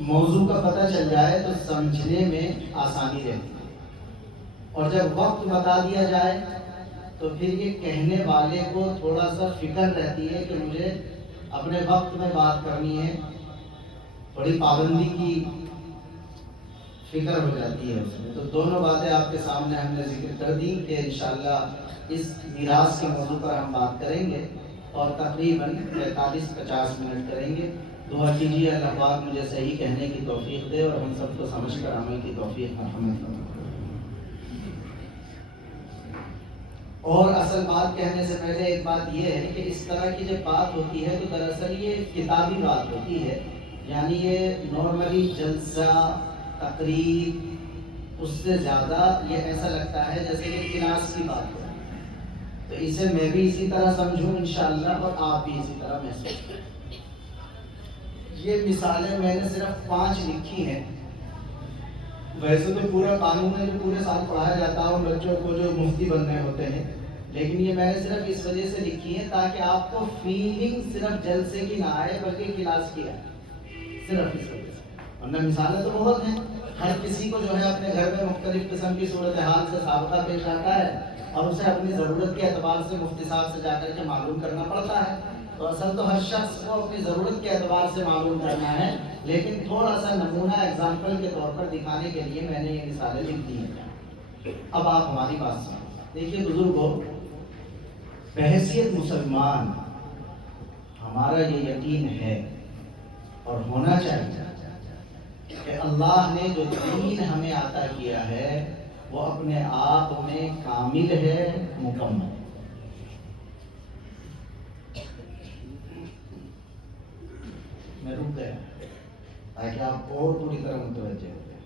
موضوع کا پتہ چل جائے تو سمجھنے میں آسانی رہتی ہے، اور جب وقت بتا دیا جائے تو پھر یہ کہنے والے کو تھوڑا سا فکر رہتی ہے کہ مجھے اپنے وقت میں بات کرنی ہے، بڑی پابندی کی فکر ہو جاتی ہے اس میں۔ تو دونوں باتیں آپ کے سامنے ہم نے ذکر کر دی کہ انشاءاللہ اس میراث کے موضوع پر ہم بات کریں گے، اور تقریباً 45-50 منٹ کریں گے۔ دعا کیجیے اللہ پاک مجھے صحیح کہنے کی توفیق دے اور ہم سب کو سمجھ کر عمل کی توفیق مرحمت فرمائے۔ اور اصل بات کہنے سے پہلے ایک بات یہ ہے کہ اس طرح کی جب بات ہوتی ہے تو دراصل یہ کتابی بات ہوتی ہے، یعنی یہ نارملی جلسہ تقریر اس سے زیادہ یہ ایسا لگتا ہے جیسے کہ کلاس کی بات ہے، تو اسے میں بھی اسی طرح سمجھوں انشاءاللہ اور آپ بھی اسی طرح محسوس کریں۔ یہ مثالیں میں نے صرف 5 لکھی ہیں، ویسے تو پورا قانون ہے جو پورے سال پڑھایا جاتا ہے ان بچوں کو جو مفتی بننے ہوتے ہیں، لیکن یہ میں نے صرف اس وجہ سے لکھی ہے تاکہ آپ کو فیلنگ صرف جلسے کی نہ آئے بلکہ کلاس کی آئے، صرف اس وجہ سے۔ ورنہ مثالیں تو بہت ہیں، ہر کسی کو جو ہے اپنے گھر میں مختلف قسم کی صورتحال سے سابقہ پیش آتا ہے اور اسے اپنی ضرورت کے اعتبار سے مفتی صاحب سے جا کر کے معلوم کرنا پڑتا ہے۔ تو اصل تو ہر شخص کو اپنی ضرورت کے اعتبار سے معلوم کرنا ہے، لیکن تھوڑا سا نمونہ ایگزامپل کے طور پر دکھانے کے لیے میں نے یہ مثالیں لکھ دی ہیں۔ اب آپ ہماری بات سنیں۔ دیکھیے بزرگوں، بحیثیت مسلمان ہمارا یہ یقین ہے اور ہونا چاہیے کہ اللہ نے جو دین ہمیں عطا کیا ہے وہ اپنے آپ میں کامل ہے، مکمل ہے۔ میں رک گیا تاکہ آپ اور پوری طرح متوجہ ہو جائیں۔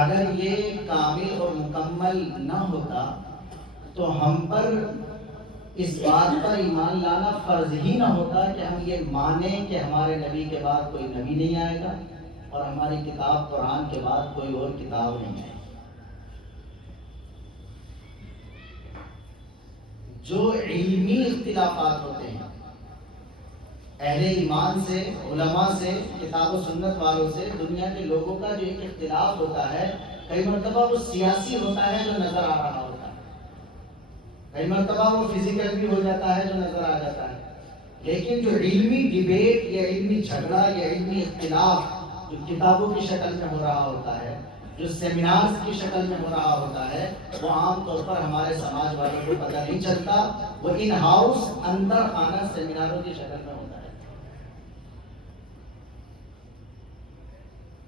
اگر یہ کامل اور مکمل نہ ہوتا تو ہم پر اس بات پر ایمان لانا فرض ہی نہ ہوتا کہ ہم یہ مانیں کہ ہمارے نبی کے بعد کوئی نبی نہیں آئے گا اور ہماری کتاب قرآن کے بعد کوئی اور کتاب نہیں آئے گی۔ جو علمی اختلافات ہوتے ہیں اہل ایمان سے، علماء سے، کتاب و سنت والوں سے، دنیا کے لوگوں کا جو ایک اختلاف ہوتا ہے، کئی مرتبہ وہ سیاسی ہوتا ہے جو نظر آ رہا ہوتا ہے، کئی مرتبہ وہ فزیکل بھی ہو جاتا ہے جو نظر آ جاتا ہے، لیکن جو علمی ڈیبیٹ یا علمی جھگڑا یا علمی اختلاف جو کتابوں کی شکل میں ہو رہا ہوتا ہے، جو سیمینارز کی شکل میں ہو رہا ہوتا ہے، وہ عام طور پر ہمارے سماج والوں کو پتہ نہیں چلتا، وہ ان ہاؤس اندر خانہ سیمیناروں کی شکل میں ہوتا ہے۔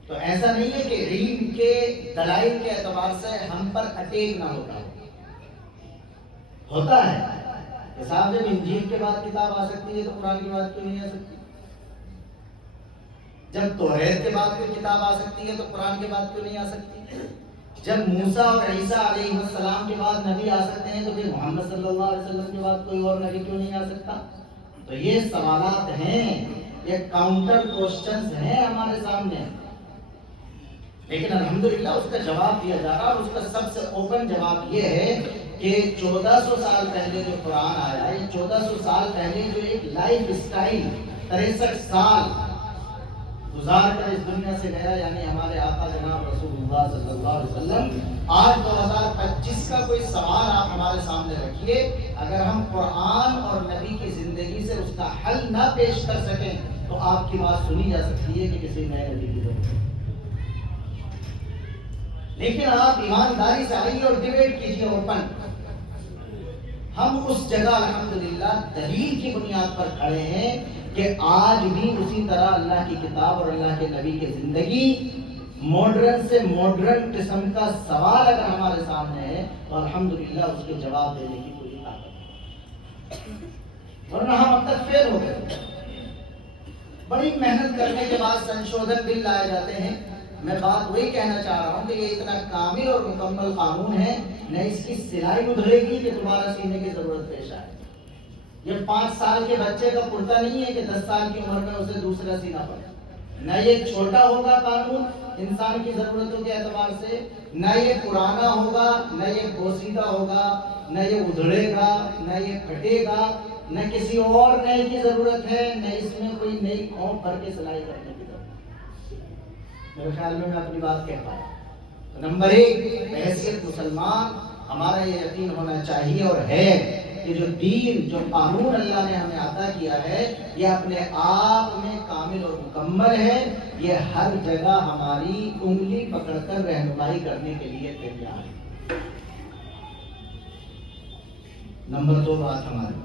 تو ایسا نہیں ہے کہ علم کے دلائل کے اعتبار سے ہم پر اٹیک نہ ہوتا ہے۔ حساب جب انجیل کے بعد کتاب آ سکتی ہے تو قرآن کی بات کیوں نہیں آ سکتی؟ جب توریت کے بعد کوئی کتاب آ سکتی ہے تو قرآن کے بعد کیوں نہیں آ سکتی؟ جب موسیٰ اور عیسیٰ علیہ السلام کے بعد نبی آ سکتے ہیں تو پھر محمد صلی اللہ علیہ وسلم کے بعد کوئی اور نبی کیوں نہیں آ سکتا؟ تو یہ سوالات ہیں، یہ کاؤنٹر کوسچنز ہیں ہمارے سامنے، لیکن الحمدللہ اس کا جواب دیا جا رہا، اور اس کا سب سے اوپن جواب یہ ہے کہ 1400 سال پہلے جو قرآن آیا، یہ 1400 سال پہلے جو ایک لائف اسٹائل 63 سال گزار کر اس دنیا سے گیا، یعنی ہمارے آقا جناب رسول اللہ صلی اللہ علیہ وسلم، آج 2025 کا کوئی سوال آپ ہمارے سامنے رکھیے، اگر ہم قرآن اور نبی کی زندگی سے اس کا حل نہ پیش کر سکیں تو آپ کی بات سنی جا سکتی ہے کہ کسی نئے نبی کی ضرورت ہے۔ لیکن آپ ایمانداری سے آئیے اور ڈیبیٹ کیجیے اوپن۔ ہم اس جگہ الحمدللہ دلیل کی بنیاد پر کھڑے ہیں کہ آج بھی اسی طرح اللہ کی کتاب اور اللہ کے نبی کی زندگی، ماڈرن سے ماڈرن قسم کا سوال اگر ہمارے سامنے ہے تو الحمدللہ اس کے جواب دینے کی پوری طاقت ہے، ورنہ ہم اب تک فیل ہو گئے۔ بڑی محنت کرنے کے بعد سنشودھن بل لائے جاتے ہیں۔ میں بات وہی کہنا چاہ رہا ہوں کہ یہ اتنا کامل اور مکمل قانون ہے، نہ اس کی سلائی ادھرے گی کہ دوبارہ سینے کی ضرورت پیش آئے۔ یہ 5 سال کے بچے کا کرتا نہیں ہے کہ 10 سال کی عمر میں اسے دوسرا سینا پڑے۔ نہ یہ چھوٹا ہوگا قانون انسان کی ضرورتوں کے اعتبار سے، نہ یہ پرانا ہوگا، نہ یہ بوسیدہ ہوگا، نہ یہ ادھڑے گا، نہ یہ پھٹے گا۔ نہ کسی اور نئے کی ضرورت ہے، نہ اس میں کوئی نئی قوم بھر کے سلائی کرنے کی ضرورت ہے۔ میرے خیال میں اپنی بات کہہ پایا۔ نمبر 1 بحیثیت مسلمان ہمارا یہ یقین ہونا چاہیے اور ہے کہ جو دین، جو قانون اللہ نے ہمیں عطا کیا ہے، یہ اپنے آپ میں کامل اور مکمل ہے۔ یہ ہر جگہ ہماری انگلی پکڑ کر رہنمائی کرنے کے لیے تیار ہے۔ نمبر 2 بات ہماری،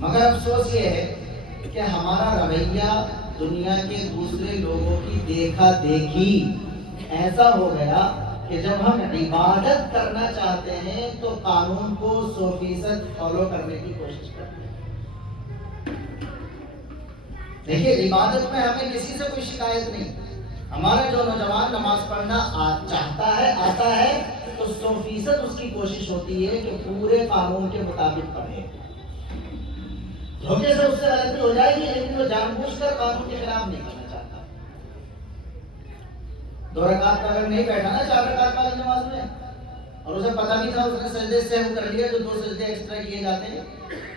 مگر افسوس یہ ہے کہ ہمارا رویہ دنیا کے دوسرے لوگوں کی دیکھا دیکھی ایسا ہو گیا کہ جب ہم عبادت کرنا چاہتے ہیں تو قانون کو 100% فالو کرنے کی کوشش کرتے ہیں۔ دیکھیے عبادت میں ہمیں کسی سے کوئی شکایت نہیں۔ ہمارا جو نوجوان نماز پڑھنا چاہتا ہے، آتا ہے، تو 100% اس کی کوشش ہوتی ہے کہ پورے قانون کے مطابق پڑھے۔ دھوکے سے اس سے غلطی ہو جائے گی، لیکن وہ جان بوجھ کر قانون کے خلاف نہیں کرنا چاہتا۔ 2 رکعت اگر نہیں بیٹھا نا 4 رکعت والی نماز میں، اور اسے پتہ بھی تھا، اس نے سجدے سہو کر لیا جو 2 سجدے ایکسٹرا کیے جاتے ہیں،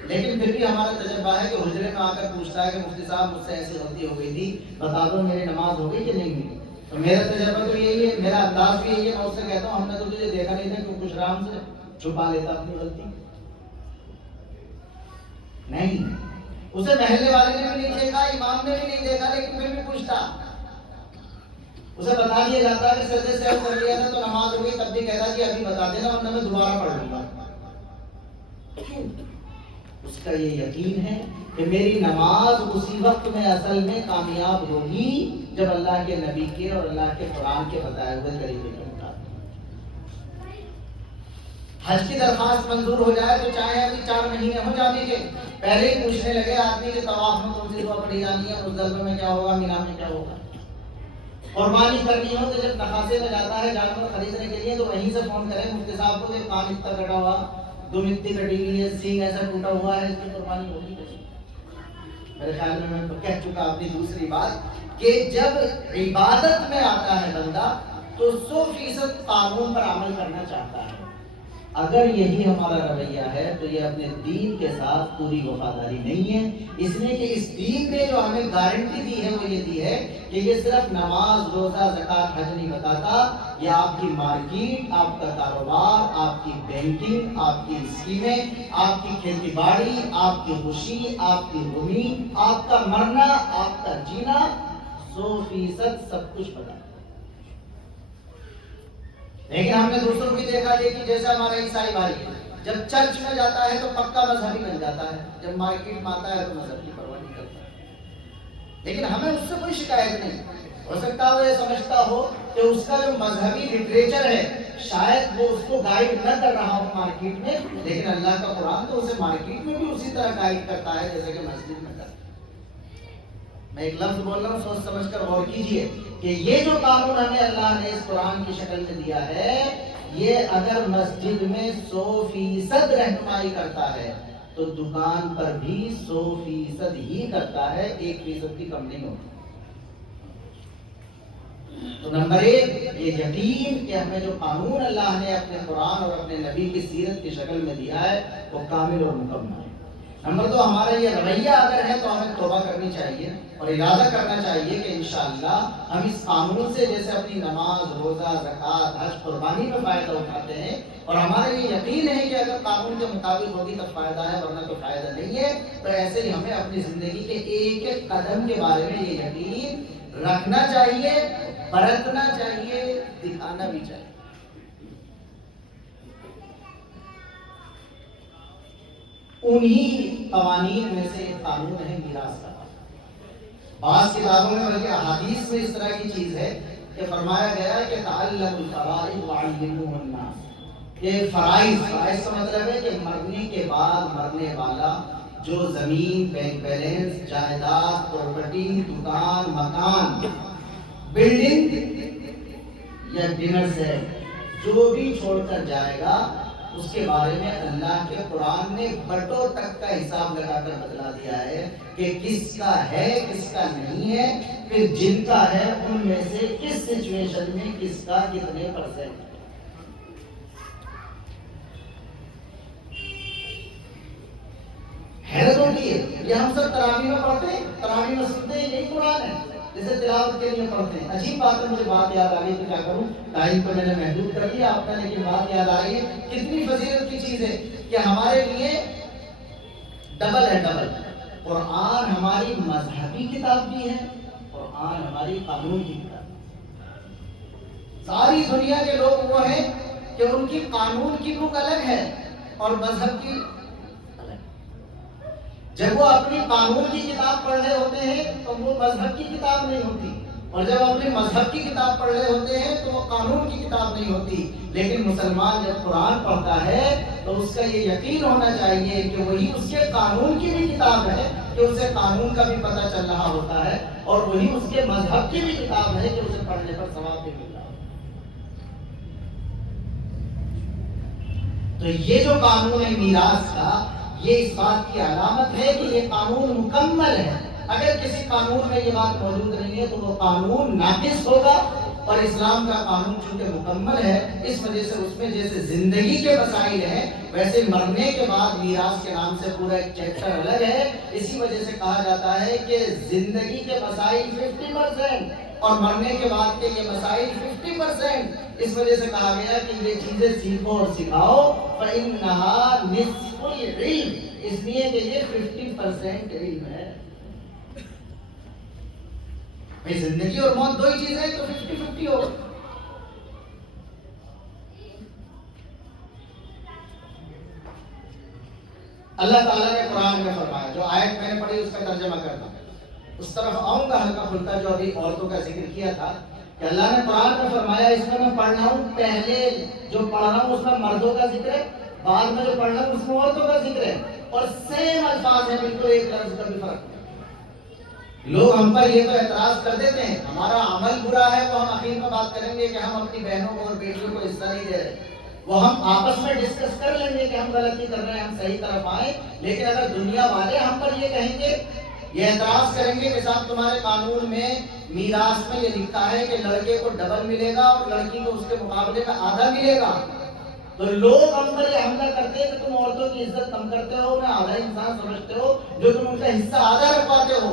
لیکن پھر بھی ہمارا تجربہ ہے کہ حجرے میں آ کر پوچھتا ہے کہ مفتی صاحب مجھ سے ایسی غلطی ہو گئی تھی، بتا دو میری نماز ہو گئی کہ نہیں ہوئی۔ تو میرا تجربہ تو یہی ہے، میرا انداز بھی یہی ہے، میں اس سے کہتا ہوں ہم نے تو تجھے دیکھا نہیں تھا، کیوں کچھ رام سے چھپا لیتا اپنی غلطی؟ نہیں، اسے محلے والے نے بھی نہیں دیکھا، امام نے بھی نہیں دیکھا، لیکن پھر بھی پوچھتا۔ اسے بتا دیا جاتا ہے کہ سجدے سہو کر لیا تھا تو نماز ہو گئی، تب بھی کہتا کہ ابھی بتا دینا ورنہ میں دوبارہ پڑھ لوں گا۔ کیوں؟ اس کا یہ یقین ہے کہ میری نماز اسی وقت میں اصل میں کامیاب ہوگی جب اللہ کے نبی کے اور اللہ کے قرآن کے بتائے ہوئے طریقے کے مطابق۔ حج کی درخواست منظور ہو جائے تو چاہے ابھی 4 مہینے ہو جانے کے، پہلے ہی پوچھنے لگے آدمی کے طواف میں کون سی دعا پڑھی جانی ہے، مزدلفہ میں کیا ہوگا، مینا میں کیا ہوگا۔ قربانی کرنی ہو تو جب نخاسے میں جاتا ہے جانور خریدنے کے لیے تو وہیں سے فون کرے مفتی صاحب کو کہ کان اتنا کٹا ہوا، دم اتنی کٹی ہوئی ہے، سینگ ایسا ٹوٹا ہوا ہے، اس کی قربانی ہوگی کیسے؟ میرے خیال میں کہہ چکا اپنی دوسری بات کہ جب عبادت میں آتا ہے بندہ تو 100% قانون پر عمل کرنا چاہتا ہے۔ اگر یہی ہمارا رویہ ہے تو یہ اپنے دین کے ساتھ پوری وفاداری نہیں ہے، اس لیے کہ اس دین نے جو ہمیں گارنٹی دی ہے وہ یہ دی ہے کہ یہ صرف نماز، روزہ، زکوٰۃ، حج نہیں بتاتا، یہ آپ کی مارکیٹ، آپ کا کاروبار، آپ کی بینکنگ، آپ کی اسکیمیں، آپ کی کھیتی باڑی، آپ کی خوشی، آپ کی غمی، آپ کا مرنا، آپ کا جینا، 100% سب کچھ بتاتا ہے۔ لیکن ہم نے دوسروں کی دیکھا دیکھی، جیسے ہمارا عیسائی بھائی جب چرچ میں جاتا ہے تو پکا مذہبی بن جاتا ہے، جب مارکیٹ میں آتا ہے تو مذہب کی پرواہ نہیں کرتا ہے۔ لیکن ہمیں اس سے کوئی شکایت نہیں، ہو سکتا ہے وہ یہ سمجھتا ہو کہ اس کا جو مذہبی لٹریچر ہے شاید وہ اس کو گائیڈ نہ کر رہا ہو مارکیٹ میں، لیکن اللہ کا قرآن تو اسے مارکیٹ میں بھی اسی طرح گائیڈ کرتا ہے جیسے کہ مسجد میں کرتا ہے۔ میں ایک لفظ بول رہا ہوں، سوچ سمجھ کر غور کیجئے کہ یہ جو قانون ہمیں اللہ نے اس قرآن کی شکل میں دیا ہے، یہ اگر مسجد میں 100% رہنمائی کرتا ہے تو دکان پر بھی 100% ہی کرتا ہے، 1% بھی کم نہیں ہوتا۔ تو نمبر 1 یہ یقین کہ ہمیں جو قانون اللہ نے اپنے قرآن اور اپنے نبی کی سیرت کی شکل میں دیا ہے وہ کامل اور مکمل ہے۔ نمبر 2 ہمارا یہ رویہ اگر ہے تو ہمیں توبہ کرنی چاہیے اور ارادہ کرنا چاہیے کہ انشاءاللہ ہم اس قانون سے جیسے اپنی نماز، روزہ، زکوٰۃ، حج، قربانی میں فائدہ اٹھاتے ہیں، اور ہمارا یہ یقین ہے کہ اگر قانون کے مطابق ہوگی تب فائدہ ہے ورنہ تو فائدہ نہیں ہے، تو ایسے ہی ہمیں اپنی زندگی کے ایک ایک قدم کے بارے میں یہ یقین رکھنا چاہیے، برتنا چاہیے، دکھانا بھی چاہیے۔ انہی قوانین میں سے ایک قانون ہے میراث کا۔ بعض کتابوں میں بلکہ احادیث میں اس طرح کی چیز ہے کہ فرمایا گیا کہ تعلموا الفرائض وعلموها الناس، کہ فرائض کا مطلب ہے کہ مرنے کے بعد مرنے والا جو زمین، بینک بیلنس، جائیداد، پراپرٹی، دکان، مکان، بلڈنگ یا ڈنر سیٹ جو بھی چھوڑ کر جائے گا اس کے بارے میں اللہ کے قرآن نے بٹوں تک کا حساب لگا کر بتلا دیا ہے کہ کس کا ہے کس کا نہیں ہے، پھر جن کا ہے ان میں سے کس سچویشن میں کس کا کتنے پرسنٹ۔ حیرتوں کی دیکھیے یہ ہم سب تراویح میں پڑھتے ہیں، تراویح میں سنتے ہیں، یہی قرآن ہے جسے تلاوت کے لیے پڑھتے ہیں۔ عجیب بات ہے، مجھے بات یاد آ گئی تو کیا کروں، ٹائم کو میں نے محدود کر دیا آپ کا، لیکن بات یاد آ رہی ہے کتنی فضیلت کی چیز ہے کہ ہمارے لیے ڈبل ہے، ڈبل۔ قرآن ہماری مذہبی کتاب بھی ہے، قرآن ہماری قانون کی کتاب۔ ساری دنیا کے لوگ وہ ہیں کہ ان کی قانون کی بک الگ ہے اور مذہب کی الگ۔ جب وہ اپنی قانون کی کتاب پڑھ رہے ہوتے ہیں تو وہ مذہب کی کتاب نہیں ہوتی، اور جب اپنے مذہب کی کتاب پڑھ رہے ہوتے ہیں تو وہ قانون کی کتاب نہیں ہوتی۔ لیکن مسلمان جب قرآن پڑھتا ہے تو اس کا یہ یقین ہونا چاہیے کہ وہی اس کے قانون کی بھی کتاب ہے، کہ اسے قانون کا بھی پتہ چل رہا ہوتا ہے، اور وہی اس کے مذہب کی بھی کتاب ہے کہ اسے پڑھنے پر ثواب بھی مل رہا ہے۔ تو یہ جو قانون ہے میراث کا، یہ اس بات کی علامت ہے کہ یہ قانون مکمل ہے۔ اگر کسی قانون میں یہ بات موجود نہیں ہے تو وہ قانون ناقص ہوگا، اور اسلام کا قانون چونکہ مکمل ہے، اس وجہ سے اس میں جیسے زندگی کے مسائل ہیں ویسے مرنے کے بعد میراث کے نام سے پورا ایک چیپٹر الگ ہے۔ اسی وجہ سے کہا جاتا ہے کہ زندگی کے مسائل 50% اور مرنے کے بعد کے یہ مسائل 50%۔ اس وجہ سے کہا گیا کہ یہ چیزیں سیکھو اور سکھاؤ، فَإِنَّهَا نِصْفُ الْعِلْمِ، اس لیے کہ یہ 50% علم ہے۔ بھئی زندگی اور موت دو ہی چیزیں ہیں تو 50-50 ہوگا۔ اللہ تعالیٰ نے قرآن میں فرمایا، جو آیت میں نے پڑھی اس کا ترجمہ کرتا ہوں، اس طرف آؤں گا ہلکا پھلکا، جو ابھی عورتوں کا ذکر کیا تھا کہ اللہ نے قرآن میں فرمایا، اس میں پڑھ رہا ہوں، پہلے جو پڑھ رہا ہوں اس میں مردوں کا ذکر ہے، بعد میں جو پڑھ رہا ہوں اس میں عورتوں کا ذکر ہے، اور سیم الفاظ ہیں، بالکل ایک لفظ کا بھی فرق نہیں۔ لوگ ہم پر یہ تو اعتراض کر دیتے ہیں، ہمارا عمل برا ہے تو ہم اخیر میں بات کریں گے کہ ہم اپنی بہنوں کو اور بیٹیوں کو حصہ نہیں دے رہے، وہ ہم آپس میں ڈسکس کر لیں گے کہ ہم غلطی کر رہے ہیں، ہم صحیح طرف آئیں۔ لیکن اگر دنیا والے ہم پر یہ کہیں گے، یہ اعتراض کریں گے کہ صاحب تمہارے قانون میں میراث میں یہ لکھا ہے کہ لڑکے کو ڈبل ملے گا اور لڑکی کو اس کے مقابلے میں آدھا ملے گا، تو لوگ ہم پر یہ حملہ کرتے ہیں کہ تم عورتوں کی عزت کم کرتے ہو، انہیں آدھا انسان سمجھتے ہو، جو تم ان کا حصہ آدھا رکھواتے ہو۔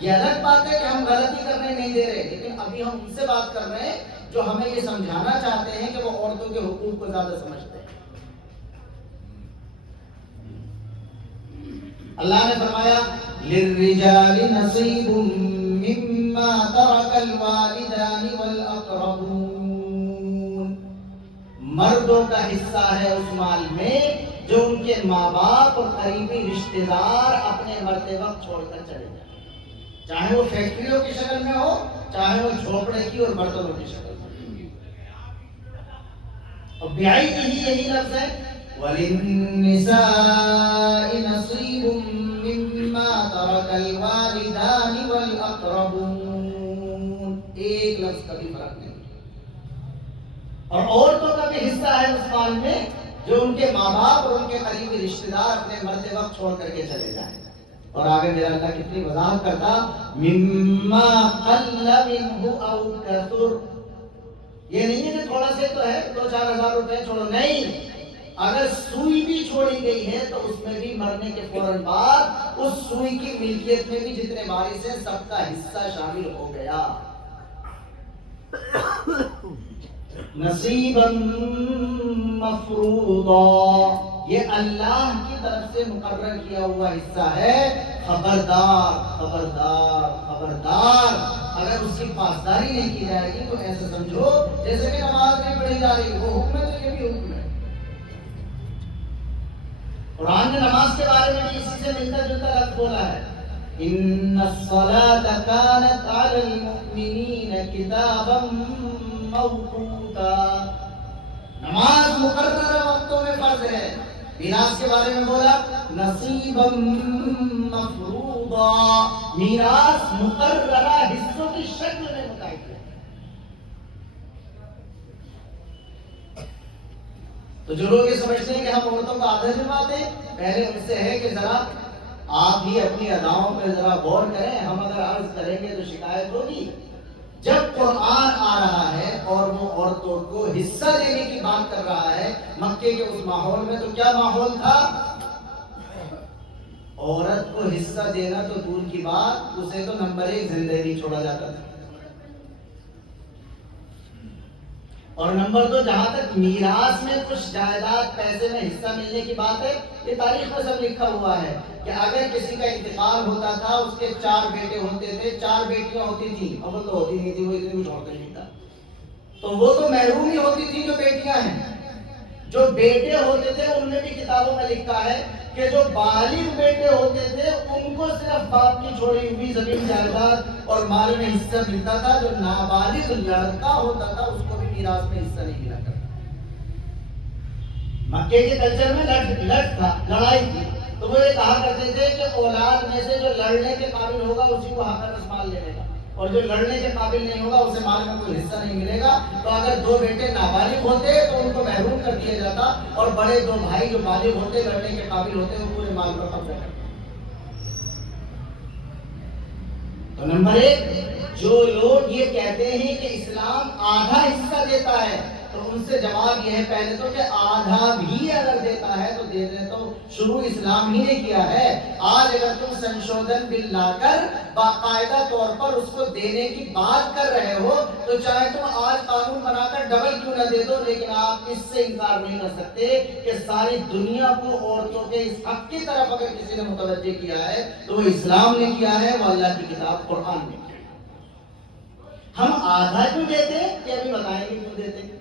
یہ الگ بات ہے کہ ہم غلطی کرنے نہیں دے رہے، لیکن ابھی ہم ان سے بات کر رہے ہیں جو ہمیں یہ سمجھانا چاہتے ہیں کہ وہ عورتوں کے حقوق کو زیادہ سمجھتے ہیں۔ اللہ نے فرمایا لِلرِّجَالِ نَصِيبٌ مِّمَّا تَرَكَ الْوَالِدَانِ وَالْأَقْرَبُونَ، مردوں کا حصہ ہے اس مال میں جو ان کے ماں باپ اور قریبی رشتہ دار اپنے مرتے وقت چھوڑ کر چلے جائیں، چاہے وہ فیکٹریوں کی شکل میں ہو، چاہے وہ جھوپڑے کی اور برتنوں کی شکل میں۔ اور بیائی کی ہی یہی لفظ ہے، وَلِلنِّسَاءِ نَصِيبٌ مِّمَّا تَرَكَ الْوَالِدَانِ وَالْأَقْرَبُونَ، ایک لفظ کا بھی فرق نہیں۔ اور عورتوں کا بھی حصہ ہے اس مال میں جو ان کے ماں باپ اور ان کے قریبی رشتہ دار اپنے مرتے وقت چھوڑ کر کے چلے جائیں۔ اور آگے میرا اللہ کتنی وضاحت کرتا، مما قل منہ او کثر، یہ نہیں ہے کہ تھوڑا سے تو ہے 2-4 ہزار روپے چھوڑو، نہیں، اگر سوئی بھی چھوڑی گئی ہے تو اس میں بھی مرنے کے فوراً بعد اس سوئی کی ملکیت میں بھی جتنے وارث ہیں سب کا حصہ شامل ہو گیا۔ نصیبا مفروضا، یہ اللہ کی طرف سے مقرر کیا ہوا حصہ ہے۔ خبردار خبردار خبردار، اگر اس کی پاسداری نہیں کی جائے گی تو ایسے سمجھو جیسے کہ نماز نہیں پڑھی جا رہی، وہ حکم ہے تو یہ بھی حکم ہے۔ قرآن نے نماز کے بارے میں بھی اسی سے ملتا جلتا لفظ بولا ہے، ان الصلاة كانت على المؤمنين كتابا موقوتا، نماز مقررہ وقتوں میں فرض ہے۔ میراث کے بارے میں بولا نصیبا مفروضا، میراث مقررہ حصوں کی شکل میں متعین ہے۔ تو جو لوگ یہ سمجھتے ہیں کہ ہم عورتوں کا آدھا دلواتے ہیں، پہلے ان سے ہے کہ ذرا آپ بھی اپنی اداؤں پہ ذرا غور کریں، ہم اگر عرض کریں گے تو شکایت ہوگی۔ جب قرآن آ رہا ہے اور وہ عورتوں کو حصہ دینے کی بات کر رہا ہے مکے کے اس ماحول میں، تو کیا ماحول تھا؟ عورت کو حصہ دینا تو دور کی بات، اسے تو نمبر 1 زندہ نہیں چھوڑا جاتا تھا. اور نمبر 2، جہاں تک میراث میں کچھ جائیداد پیسے میں حصہ ملنے کی بات ہے، یہ تاریخ میں سب لکھا ہوا ہے کہ اگر کسی کا انتقال ہوتا تھا، اس کے 4 بیٹے ہوتے تھے، 4 بیٹیاں ہوتی تھیں، اب وہ تو ہوتی نہیں تھی، وہ اتنی کچھ ہوتا نہیں تھا، تو وہ تو محروم ہی ہوتی تھی. جو بیٹیاں ہیں، جو بیٹے ہوتے تھے، ان میں بھی کتابوں میں لکھا ہے کہ جو بالغ بیٹے ہوتے تھے ان کو صرف باپ کی چھوڑی ہوئی زمین جائیداد اور مال میں حصہ ملتا تھا. جو نابالغ لڑکا ہوتا تھا اس کو بھی میراث میں حصہ نہیں ملا کرتا. مکے کے کلچر میں لڑ تھا، لڑائی تھی، تو وہ یہ کہا کرتے تھے کہ اولاد میں سے جو لڑنے کے قابل ہوگا اسی کو حق مال لے لے گا، اور جو لڑنے کے قابل نہیں ہوگا اسے مال میں کوئی حصہ نہیں ملے گا. تو اگر 2 بیٹے نابالغ ہوتے تو ان کو محروم کر دیا جاتا، اور بڑے 2 بھائی جو بالغ ہوتے، لڑنے کے قابل ہوتے، وہ پورے مال پر قبضہ کرتے. تو نمبر 1، جو لوگ یہ کہتے ہیں کہ اسلام آدھا حصہ دیتا ہے، تو ان سے جواب یہ ہے پہلے تو کہ آدھا بھی اگر دیتا ہے تو دے دے، تو شروع اسلام ہی نے کیا ہے. آج اگر تم سنشودھن بل لا کر باقاعدہ طور پر اس کو دینے کی بات کر رہے ہو، تو چاہے تم آج قانون بنا کر ڈبل کیوں نہ دے دو، لیکن آپ اس سے انکار نہیں کر سکتے کہ ساری دنیا کو عورتوں کے اس حق کی طرف اگر کسی نے متوجہ کیا ہے تو وہ اسلام نے کیا ہے، وہ اللہ کی کتاب قرآن نے کیا. ہم آدھا کیوں دیتے یہ ابھی بتائیں گے کیوں دیتے،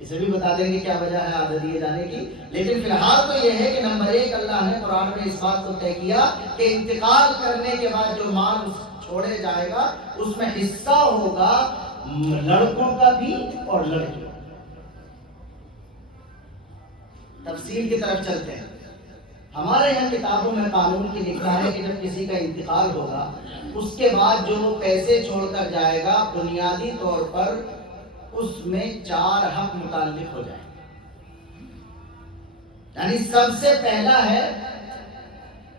اسے بھی بتا دیں گے کیا وجہ ہے آدھا دیے جانے کی. لیکن فی الحال تو یہ ہے کہ نمبر 1، اللہ نے قرآن میں اس بات کو طے کیا کہ انتقال کرنے کے بعد جو مال چھوڑے جائے گا اس میں حصہ ہوگا لڑکوں کا بھی اور لڑکیوں. تفصیل کی طرف چلتے ہیں. ہمارے یہاں کتابوں میں قانون کی لکھا ہے کہ جب کسی کا انتقال ہوگا اس کے بعد جو پیسے چھوڑ کر جائے گا بنیادی طور پر اس میں 4 حق متعلق ہو جائیں. یعنی سب سے پہلا ہے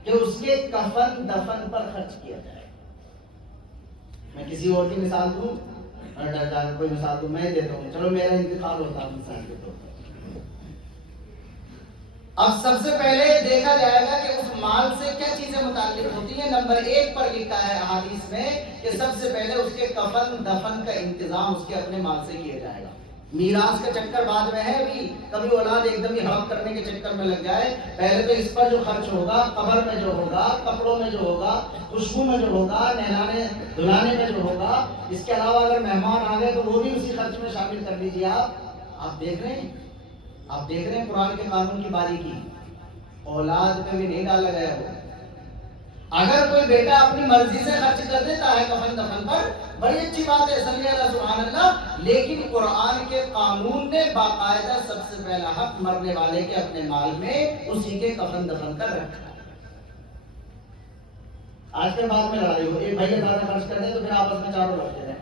کہ اس کے کفن دفن پر خرچ کیا جائے. میں کسی اور کی مثال دوں، کوئی مثال دوں، میں دیتا ہوں، چلو میرا انتقال ہوتا مثال کے طور پر. اب سب سے پہلے دیکھا جائے گا کہ اس مال سے کیا چیزیں متعلق ہوتی ہیں. نمبر 1 پر لکھا ہے احادیث میں کہ سب سے پہلے اس کے کفن دفن کا انتظام اس کے اپنے مال سے کیا جائے گا. میراث کا چکر بعد میں ہے، بھی کبھی اولاد ایک دم ہی ہڑپ کرنے کے چکر میں لگ جائے. پہلے تو اس پر جو خرچ ہوگا، قبر میں جو ہوگا، کپڑوں میں جو ہوگا، خوشبو میں جو ہوگا، نہلانے دھلانے میں جو ہوگا، اس کے علاوہ اگر مہمان آ گئے تو وہ بھی اسی خرچ میں شامل کر لیجیے. آپ دیکھ رہے ہیں، آپ دیکھ رہے ہیں قرآن کے قانون کی باریکی. اولاد میں بھی نہیں ڈالا گیا ہو. اگر کوئی بیٹا اپنی مرضی سے خرچ کر دیتا ہے کفن دفن پر، بڑی اچھی بات ہے، صلی اللہ سبحان اللہ. لیکن قرآن کے قانون نے باقاعدہ سب سے پہلا حق مرنے والے کے اپنے مال میں اسی کے کفن دفن کر رکھا ہے. آج کے بعد میں لڑائی ہو، ایک بھائی زیادہ خرچ کر دے تو پھر آپس میں چاروں لڑتے رہے.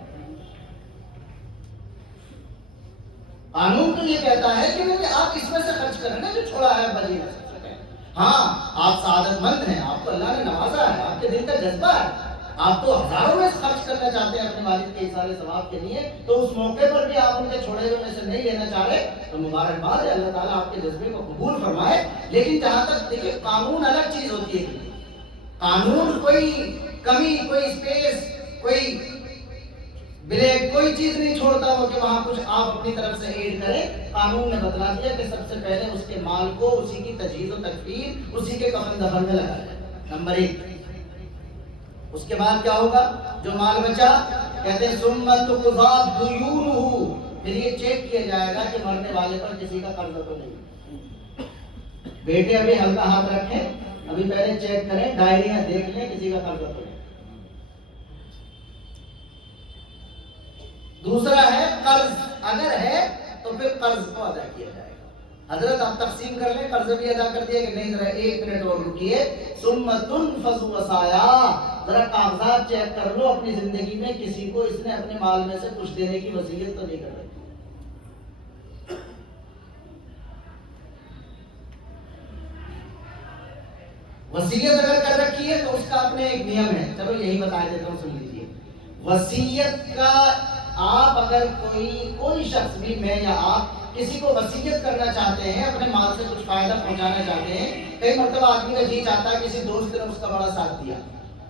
قانون تو یہ کہتا ہے کہ آپ اس میں سے خرچ کریں نا جو چھوڑا ہے بجی. ہاں آپ سعادت مند ہیں، آپ کو اللہ نے نوازا ہے، آپ کے دل کا جذبہ ہے، آپ تو ہزاروں میں خرچ کرنا چاہتے ہیں اپنے والد کے اظہار ثواب کے لیے، تو اس موقع پر بھی آپ ان کے چھوڑے ہوئے میں سے نہیں لینا چاہ رہے تو مبارکباد ہے، اللہ تعالیٰ آپ کے جذبے کو قبول فرمائے. لیکن جہاں تک دیکھیے قانون الگ چیز ہوتی ہے. قانون کوئی کمی، کوئی اسپیس، کوئی بلیک، کوئی چیز نہیں چھوڑتا ہو کہ وہاں کچھ آپ اپنی طرف سے ایڈ کریں. قانون نے بتلا دیا کہ سب سے پہلے اس کے مال کو اسی کی تجہیز و تکفین، اسی کے کفن دفن میں لگایا جائے. نمبر 1. اس کے بعد کیا ہوگا؟ جو مال بچا کہتے ہیں ثم تقضی دیونہ، پھر یہ چیک کیا جائے گا کہ مرنے والے پر کسی کا قرض تو نہیں. بیٹے ابھی ہلکا ہاتھ رکھیں، ابھی پہلے چیک کریں، ڈائریاں دیکھ لیں کسی کا قرض تو نہیں. دوسرا ہے قرض، اگر ہے تو پھر قرض کو ادا کیا جائے گا. حضرت آپ تقسیم کر لیں، قرض بھی ادا کر دیا کہ نہیں، ذرا 1 منٹ اور رکیے. ثم تنفذ وصایا، ذرا کاغذات چیک کر لو اپنی زندگی میں کسی کو اس نے اپنے مال میں سے کچھ دینے کی وصیت تو نہیں کر رہی. وصیت اگر کر رکھی ہے تو اس کا اپنے ایک نیم ہے، چلو یہی بتا دیتا ہوں، سن لیجیے. وصیت کا آپ اگر کوئی شخص بھی، میں یا آپ کسی کو وصیت کرنا چاہتے ہیں، اپنے مال سے کچھ فائدہ پہنچانا چاہتے ہیں، کئی مرتبہ آدمی کا جی چاہتا ہے کسی دوست نے اس کا بڑا ساتھ دیا،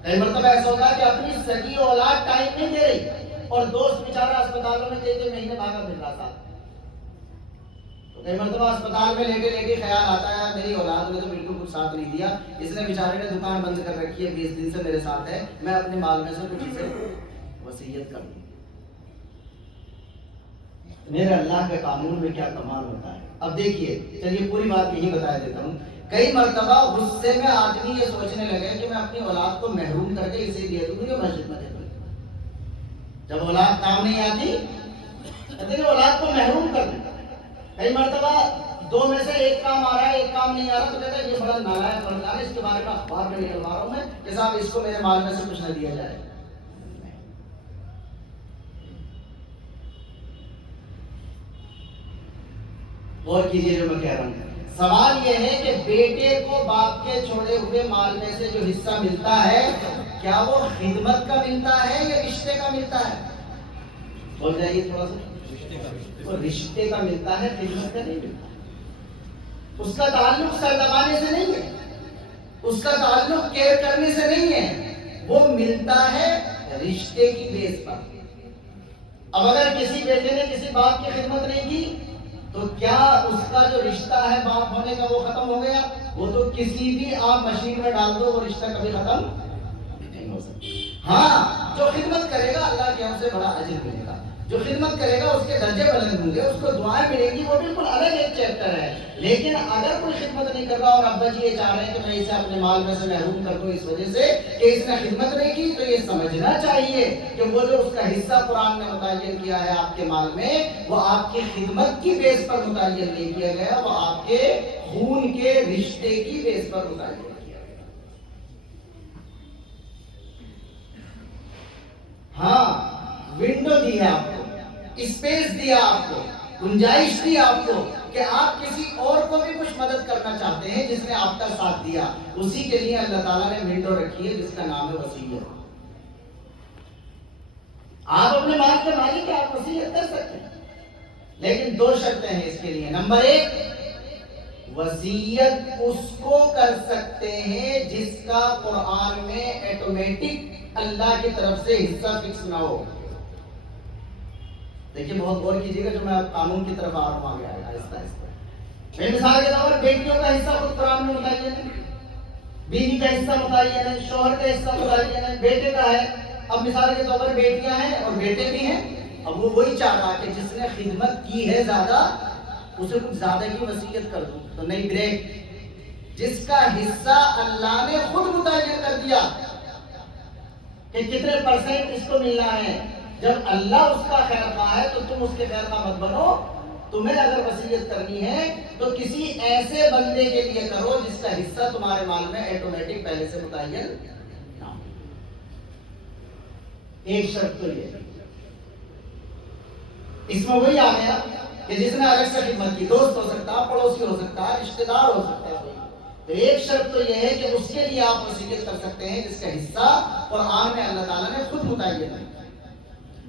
کئی مرتبہ ایسا ہوتا ہے کہ اپنی سگی اولاد ٹائم نہیں دے رہی اور دوست بیچارہ اسپتالوں میں کئی مہینے بھاگا پھر رہا تھا، تو کئی مرتبہ اسپتال میں لیٹے لیٹے خیال آتا ہے میری اولاد نے تو بالکل کچھ ساتھ نہیں دیا، اس نے بیچارے نے دکان بند کر رکھی ہے، 20 دن سے میرے ساتھ ہے، میں اپنے مال میں سے کچھ اسے وصیت کر دوں۔ میرے اللہ کے قانون میں کیا کمال ہوتا ہے۔ اب دیکھیے، چلیے پوری بات یہی بتا دیتا ہوں۔ کئی مرتبہ غصے میں آدمی یہ سوچنے لگے کہ میں اپنی اولاد کو محروم کر کے اسے دے دوں گا مسجد میں دے دوں، جب اولاد کام نہیں آتی تو اولاد کو محروم کر دوں۔ کئی مرتبہ دو میں سے ایک کام آ رہا ہے، ایک کام نہیں آ رہا، تو کہتے ہیں یہ بڑا نالائق بندہ ہے، اس کے بارے میں اخبار میں نکلوا رہا ہوں میں کہ صاحب اس کو میرے مال میں سے کچھ نہ دیا جائے۔ غور کیجیے جو میں کہہ رہا ہوں۔ سوال یہ ہے کہ بیٹے کو باپ کے چھوڑے ہوئے مال میں سے جو حصہ ملتا ہے، کیا وہ خدمت کا ملتا ہے یا رشتے کا ملتا ہے؟ بول جائیے تھوڑا سا۔ وہ رشتے کا ملتا ہے، خدمت کا نہیں ملتا۔ اس کا تعلق سر دبانے سے نہیں ہے، اس کا تعلق کیئر کرنے سے نہیں ہے، وہ ملتا ہے رشتے کی بیس پر۔ اب اگر کسی بیٹے نے کسی باپ کی خدمت نہیں کی تو کیا اس کا جو رشتہ ہے باپ ہونے کا وہ ختم ہو گیا؟ وہ تو کسی بھی آپ مشین میں ڈال دو، وہ رشتہ کبھی ختم نہیں ہو سکتا۔ ہاں، جو خدمت کرے گا اللہ کے ہم سے بڑا اجر ملے گا، جو خدمت کرے گا اس کے درجے بلند ہوں گے، اس کو دعائیں ملیں گی، وہ بالکل الگ ایک چیپٹر ہے۔ لیکن اگر کوئی خدمت نہیں کر رہا اور ابا جی یہ چاہ رہے ہیں کہ میں اسے اپنے مال میں سے محروم کر دوں اس وجہ سے کہ اس نے خدمت نہیں کی، تو یہ سمجھنا چاہیے کہ وہ جو اس کا حصہ قرآن نے متعین کیا ہے آپ کے مال میں، وہ آپ کی خدمت کی بیس پر متعین نہیں کیا گیا، وہ آپ کے خون کے رشتے کی بیس پر متعین کیا گیا۔ ہاں، ونڈو دی ہے آپ کو، اسپیس دیا آپ کو، گنجائش دی آپ کو کہ آپ کسی اور کو بھی کچھ مدد کرنا چاہتے ہیں جس نے آپ کا ساتھ دیا، اسی کے لیے اللہ تعالیٰ نے ونڈو رکھی ہے جس کا نام ہے وصیت۔ آپ اپنے مال کے مالک ہیں، آپ وصیت کر سکتے ہیں، لیکن دو شرطیں ہیں اس کے لیے۔ نمبر ایک، وصیت اس کو کر سکتے ہیں جس کا قرآن میں آٹومیٹک اللہ کی طرف سے حصہ فکس نہ ہو۔ دیکھیے بہت غور کیجیے گا، جو میں قانون کی طرف آ رہا ہوں، آگے آہستہ آہستہ۔ میں مثال کے طور پر بیٹیوں کا حصہ خود قرآن میں متعین ہے، بیوی کا حصہ متعین ہے، شوہر کا حصہ متعین ہے، بیٹے کا ہے۔ اب مثال کے طور پر بیٹیاں ہیں اور بیٹے بھی ہیں، اب وہ وہی چاہ رہا کہ جس نے خدمت کی ہے زیادہ، اسے کچھ زیادہ کی وصیت کر دوں، تو نہیں، بریک۔ جس کا حصہ اللہ نے خود متعین کر دیا کہ کتنے پرسنٹ اس کو ملنا ہے، جب اللہ اس کا خیر خواہ ہے تو تم اس کے خیر خواہ مت بنو۔ تمہیں اگر وصیت کرنی ہے تو کسی ایسے بندے کے لیے کرو جس کا حصہ تمہارے مال میں آٹومیٹک پہلے سے متعین نہ ہو۔ ایک شرط تو یہ، اس میں وہی آ گیا کہ جس نے الگ سے خدمت کی، دوست ہو سکتا، پڑوسی ہو سکتا، رشتہ دار ہو سکتا ہے، تو ایک شرط تو یہ ہے کہ اس کے لیے آپ وصیت کر سکتے ہیں جس کا حصہ قرآن میں اللہ تعالیٰ نے خود متعین کیا۔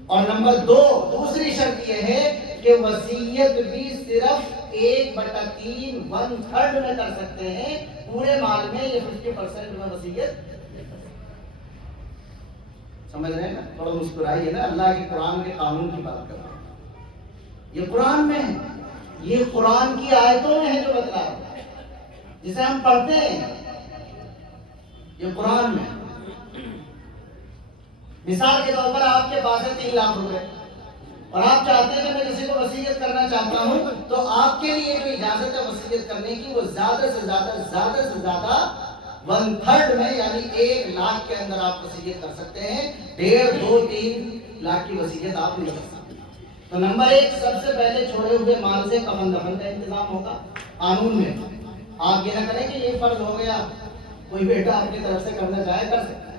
اور نمبر دو، دوسری شرط یہ ہے کہ وصیت بھی صرف 1/3 1/3 میں کر سکتے ہیں، پورے مال میں یہ 50% میں وصیت۔ سمجھ رہے ہیں نا؟ تھوڑا مسکرائیے نا، اللہ کے قرآن کے قانون کی بات کر رہا ہوں، یہ قرآن میں ہے، یہ قرآن کی آیتوں میں ہے جو بتلا رہا ہے، جسے ہم پڑھتے ہیں، یہ قرآن میں ہے۔ مثال کے طور پر آپ کے پاس ہے 3 لاکھ روپے اور آپ چاہتے ہیں کہ میں کسی کو وصیت کرنا چاہتا ہوں، تو آپ کے لیے جو اجازت ہے وصیت کرنے کی، وہ زیادہ سے زیادہ 1/3 میں، یعنی 1 لاکھ کے اندر آپ وصیت کر سکتے ہیں، 1.5 2 3 لاکھ کی وصیت آپ نہیں کر سکتے۔ تو نمبر 1، سب سے پہلے چھوڑے ہوئے مال سے کفن دفن کا انتظام ہوگا قانون میں۔ آپ یہ نہ کریں کہ یہ فرض ہو گیا، کوئی بیٹا اپنی طرف سے کرنا چاہے کر سکتا ہے،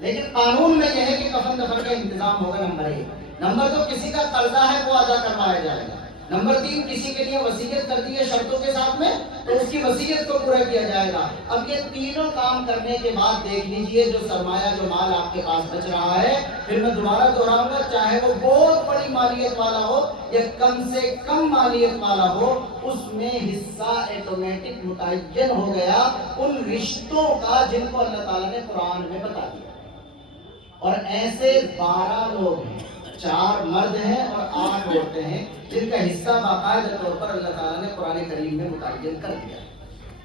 لیکن قانون میں یہ ہے کہ کفن دفن کا انتظام ہوگا، نمبر 1۔ نمبر 2، کسی کا قرضہ ہے وہ ادا کروایا جائے گا۔ نمبر 3 کسی کے لیے وصیت کر دی ہے شرطوں کے ساتھ میں تو اس کی وصیت کو پورا کیا جائے گا۔ اب یہ تینوں کام کرنے کے بعد دیکھ لیجئے جو سرمایہ جو مال آپ کے پاس بچ رہا ہے، پھر میں دوبارہ دہراؤں گا، چاہے وہ بہت بڑی مالیت والا ہو یا کم سے کم مالیت والا ہو، اس میں حصہ آٹومیٹک متعین ہو گیا ان رشتوں کا جن کو اللہ تعالیٰ نے قرآن میں بتا دیا۔ اور ایسے 12 لوگ ہیں، 4 مرد ہیں اور 8 عورتیں ہیں جن کا حصہ باقاعدہ طور پر اللہ تعالیٰ نے قرآن کریم میں متعین کر دیا۔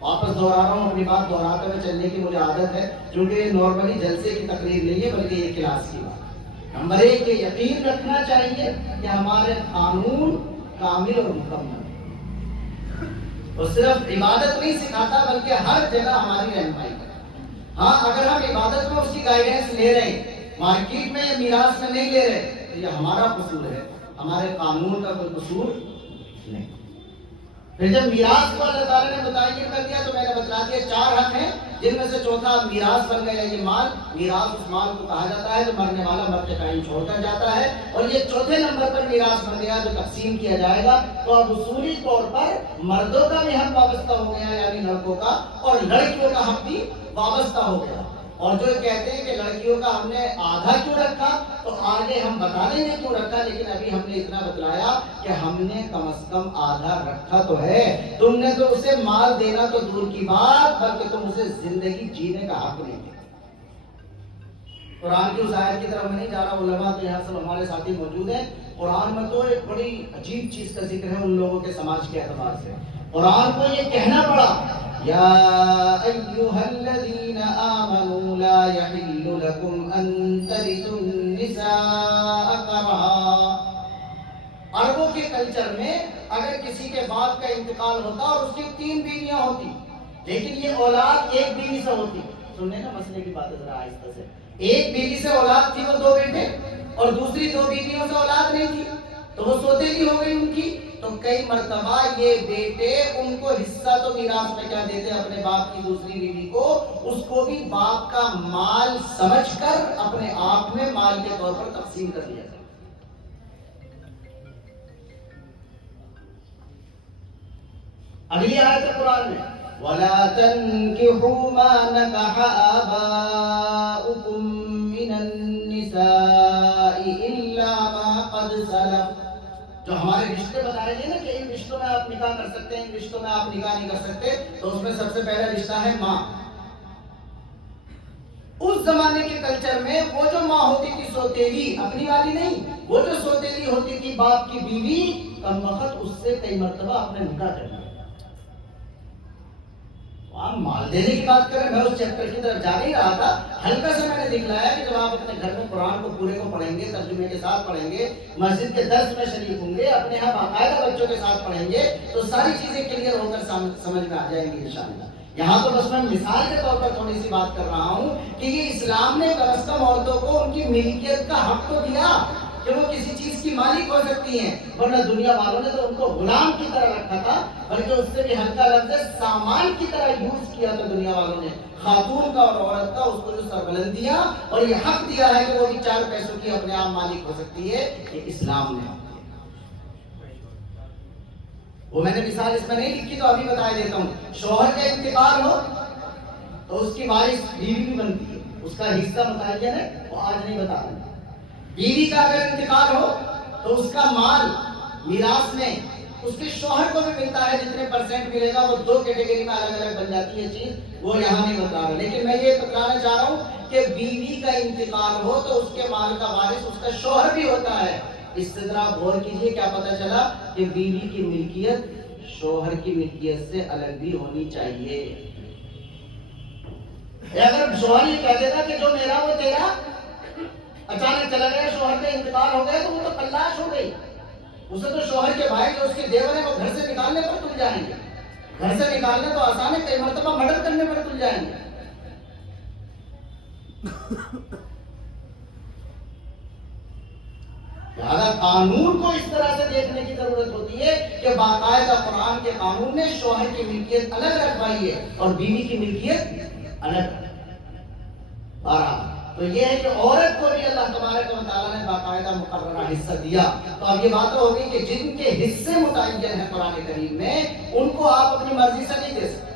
واپس دہرا رہا ہوں، اپنی بات دہراتے ہوئے چلنے کی مجھے عادت ہے، کیونکہ یہ نارملی جلسے کی تقریر نہیں ہے بلکہ یہ کلاس کی بات۔ نمبر 1 یہ یقین رکھنا چاہیے کہ ہمارے قانون کامل اور مکمل، اور صرف عبادت نہیں سکھاتا بلکہ ہر جگہ ہماری رہنمائی کرتا۔ ہاں اگر ہم عبادت میں اس کی گائیڈنس لے رہے ہیں، مارکیٹ میں یا میراث میں نہیں لے رہے تو یہ ہمارا قصور ہے، ہمارے قانون کا کوئی قصور نہیں۔ پھر جب میراث کو اللہ تعالیٰ نے متعین کر دیا تو میں نے بتلا دیا 4 حق ہیں، جن میں سے چوتھا میراث بن گیا یہ مال۔ میراث اس مال کو کہا جاتا ہے جو مرنے والا مرتے ٹائم چھوڑ کر جاتا ہے، اور یہ چوتھے نمبر پر میراث بن گیا جو تقسیم کیا جائے گا۔ تو اب اصولی طور پر مردوں کا بھی حق وابستہ ہو گیا، یعنی لڑکوں کا، اور لڑکیوں کا حق بھی وابستہ ہو گیا۔ اور جو کہتے ہیں کہ لڑکیوں کا ہم نے آدھا کیوں رکھا، تو آگے ہم بتا دیں گے کیوں رکھا، لیکن ابھی ہم نے اتنا بتلایا کہ ہم نے کم از کم آدھا رکھا تو ہے۔ تم نے تو اسے مال دینا تو دور کی بات، بلکہ تم اسے زندگی جینے کا حق نہیں دے۔ قرآن کی اس آیت کی طرف میں نہیں جا رہا، علماء تو یہاں سب ہمارے ساتھی موجود ہیں۔ قرآن میں تو ایک بڑی عجیب چیز کا ذکر ہے ان لوگوں کے سماج کے اعتبار سے۔ قرآن کو یہ کہنا پڑا، یا ایھا الذین آمنوا لا یحل لکم ان ترثوا النساء کرہا۔ عربوں کے کلچر میں اگر کسی کے باپ کا انتقال ہوتا اور اس کی 3 بیویاں ہوتی، لیکن یہ اولاد ایک بیوی سے ہوتی، سننے نا مسئلے کی بات ذرا آہستہ سے، ایک بیوی سے اولاد تھی وہ 2 بیٹے، اور دوسری 2 بیویوں سے اولاد نہیں تھی تو وہ سوتیلی ہو گئی ان کی، تو کئی مرتبہ یہ بیٹے ان کو حصہ تو میراث میں کیا دیتے اپنے باپ کی دوسری بیوی کو، اس کو بھی باپ کا مال سمجھ کر اپنے آپ میں مال کے طور پر تقسیم کر دیا۔ اگلی آیت ہے قرآن میں، وَلَا تَنْكِحُوا مَا نَكَحَ آبَاؤُكُم مِّنَ النِّسَاءِ إِلَّا مَا قَدْ سَلَفَ۔ جو ہمارے رشتے بتائے گئے نا کہ ان رشتوں میں آپ نکاح کر سکتے ہیں، ان رشتوں میں آپ نکاح نہیں کر سکتے، تو اس میں سب سے پہلا رشتہ ہے ماں۔ اس زمانے کے کلچر میں وہ جو ماں ہوتی تھی سوتیلی، اپنی والی نہیں، وہ جو سوتیلی ہوتی تھی باپ کی بیوی، کم وقت اس سے کئی مرتبہ اپنے نکاح کرنا۔ ہم مال دینے کی بات کریں، میں اس چیپٹر کی طرف جا نہیں رہا تھا، ہلکا سے میں نے دکھلایا کہ جب آپ اپنے گھر میں قرآن کو پورے کو پڑھیں گے، ترجمے کے ساتھ پڑھیں گے، مسجد کے درس میں شریک ہوں گے، اپنے یہاں باقاعدہ بچوں کے ساتھ پڑھیں گے، تو ساری چیزیں کلیئر ہو کر سمجھ میں آ جائیں گی انشاءاللہ۔ یہاں تو بس میں مثال کے طور پر تھوڑی سی بات کر رہا ہوں کہ یہ اسلام نے کم از کم عورتوں کو ان کی ملکیت کا حق تو دیا کہ وہ کسی چیز کی مالک ہو سکتی ہیں، ورنہ دنیا والوں نے تو ان کو غلام کی طرح رکھا تھا، بلکہ اس سے بھی ہلکا لفظ ہے سامان کی طرح یوز کیا تھا دنیا والوں نے خاتون کا اور عورت کا، اس کو جو سربلندیاں اور یہ حق دیا ہے کہ وہ بھی 4 پیسوں کی اپنے آپ مالک ہو سکتی ہے، یہ اسلام نے۔ وہ میں نے مثال اس میں نہیں لکھی تو ابھی بتا دیتا ہوں، شوہر کا انتقال ہو تو اس کی وارث بیوی بھی بنتی ہے، اس کا حصہ متعین ہے، وہ آج نہیں بتا رہا۔ بیوی کا اگر انتقال ہو تو اس کا مال میراث میں اس کے شوہر کو بھی ملتا ہے، جتنے پرسنٹ ملے گا وہ 2 کیٹیگری میں الگ الگ بن جاتی ہے چیز، وہ یہاں نہیں بتا رہا، لیکن میں یہ بتانا چاہ رہا ہوں کہ بیوی کا انتقال ہو تو اس کے مال کا وارث اس کا شوہر بھی ہوتا ہے۔ اس سے ذرا غور کیجئے، کیا پتہ چلا کہ بیوی کی ملکیت شوہر کی ملکیت سے الگ بھی ہونی چاہیے۔ اگر شوہر یہ کہہ دیتا کہ جو میرا وہ تیرا، اچانک چلا گیا، شوہر کا انتقال ہو گیا تو وہ تو کلاش ہو گئی، اسے تو شوہر کے بھائی جو اس کے دیور ہیں وہ گھر سے نکالنے پر تل جائیں گے، گھر سے نکالنے تو آسان ہے، کئی مرتبہ مرڈر کرنے پر تل جائیں گے۔ لہذا قانون کو اس طرح سے دیکھنے کی ضرورت ہوتی ہے کہ باقاعدہ قرآن کے قانون نے شوہر کی ملکیت الگ رکھوائی ہے اور بیوی کی ملکیت الگ۔ تو یہ ہے کہ عورت کو بھی اللہ تبارک و تعالیٰ نے نے باقاعدہ مقررہ حصہ دیا. تو اب یہ بات ہوگی کہ جن کے حصے متعین ہیں قرآن کریم میں ان کو آپ اپنی مرضی سے نہیں دے سکتے.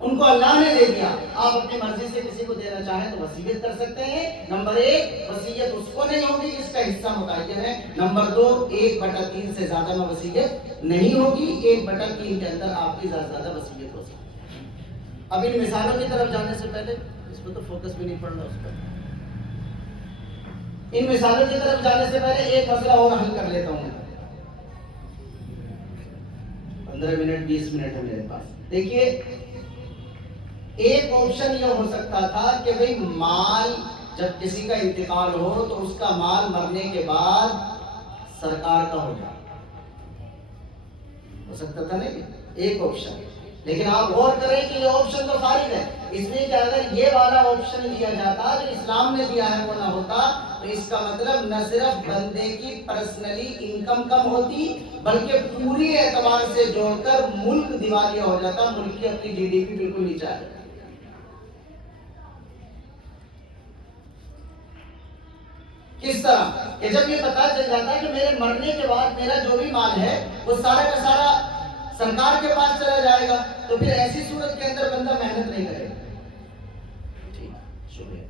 ان کو اللہ نے دے دیا. آپ اپنی مرضی سے کسی کو دینا چاہیں تو وصیت کر سکتے ہیں. نمبر 1 وصیت اس کو نہیں ہوگی جس کا حصہ متعین ہے. نمبر 2 1/3 سے زیادہ میں وصیت نہیں ہوگی. 1/3 کے اندر آپ کی زیادہ وصیت ہو سکتی ہے. اب ان مثالوں کی طرف جانے سے پہلے اس پہ تو فوکس بھی نہیں پڑنا. اس پر ان مثالوں کی طرف جانے سے پہلے ایک مسئلہ اور حل کر لیتا ہوں. 15 منٹ 20 منٹ ہے میرے پاس. دیکھیے ایک آپشن یہ ہو سکتا تھا کہ بھئی مال جب کسی کا انتقال ہو تو اس کا مال مرنے کے بعد سرکار کا ہو جائے. ہو سکتا تھا نہیں ایک آپشن. لیکن آپ غور کریں کہ یہ آپشن تو خارج ہے. اس لیے کہ اگر یہ والا آپشن لیا جاتا جو اسلام نے دیا ہے وہ نہ ہوتا تو اس کا مطلب نہ صرف بندے کی پرسنلی انکم کم ہوتی بلکہ پوری اعتبار سے جوڑ کر ملک دیوالیہ ہو جاتا. ملک کی اپنی GDP بالکل نیچے آ جاتی. کس طرح کہ جب یہ پتا چل جاتا ہے کہ میرے مرنے کے بعد میرا جو بھی مال ہے وہ سارا کا سارا سرکار کے پاس چلا جائے گا تو پھر ایسی صورت کے اندر بندہ محنت نہیں کرے گا. ٹھیک شکریہ.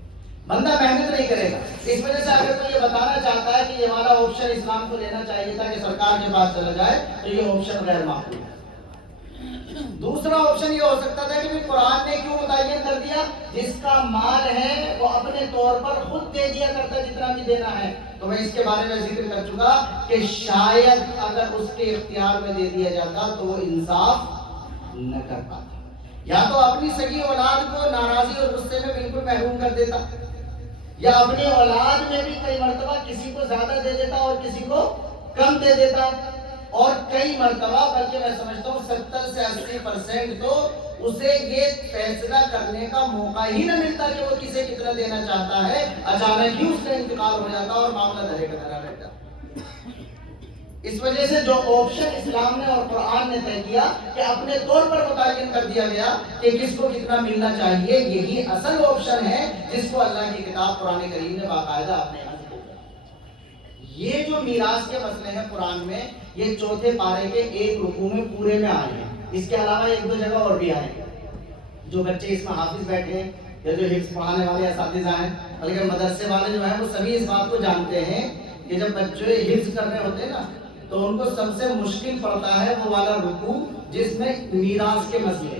بندہ محنت نہیں کرے گا. اس وجہ سے اگر کوئی یہ بتانا چاہتا ہے کہ یہ والا آپشن اسلام کو لینا چاہیے تھا کہ سرکار کے پاس چلا جائے تو یہ آپشن غیر معقول ہے. دوسرا آپشن یہ ہو سکتا تھا کہ قرآن نے کیوں متعین کر دیا جس کا مال ہے وہ اپنے طور پر خود دے دیا کرتا جتنا بھی دینا ہے. تو میں اس کے بارے میں ذکر کر چکا کہ شاید اگر اس کے اختیار میں دے دیا جاتا تو وہ انصاف نہ کر پاتا. یا تو اپنی سگی اولاد کو ناراضی اور غصے میں بالکل محروم کر دیتا یا اپنی اولاد میں بھی کئی مرتبہ کسی کو زیادہ دے دیتا اور کسی کو کم دے دیتا. اور کئی مرتبہ بلکہ میں سمجھتا ہوں 70 سے 80% تو اسے یہ فیصلہ کرنے کا موقع ہی نہ ملتا کہ وہ کسے کتنا دینا چاہتا ہے. اچانک ہی اس کا انتقال ہو جاتا اور معاملہ دھرے کا دھرا رہتا. اس وجہ سے جو آپشن اسلام نے اور قرآن نے طے کیا کہ اپنے طور پر متعین کر دیا گیا کہ کس کو کتنا ملنا چاہیے یہی اصل آپشن ہے جس کو اللہ کی کتاب قرآن کریم نے باقاعدہ اپنے یہاں سے. یہ جو میراث کے مسئلے ہیں قرآن میں یہ چوتھے پارے کے 1 رکوع میں پورے میں آئے ہیں. اس کے علاوہ 1-2 جگہ اور بھی آئے ہیں. جو بچے اس میں حافظ بیٹھے ہیں یا جو حفظ پڑھانے والے اساتذہ ہیں بلکہ مدرسے والے جو ہیں وہ سبھی اس بات کو جانتے ہیں کہ جب بچے حفظ کر رہے ہوتے ہیں نا تو ان کو سب سے مشکل پڑتا ہے وہ والا رکوع جس میں میراث کے مسئلے.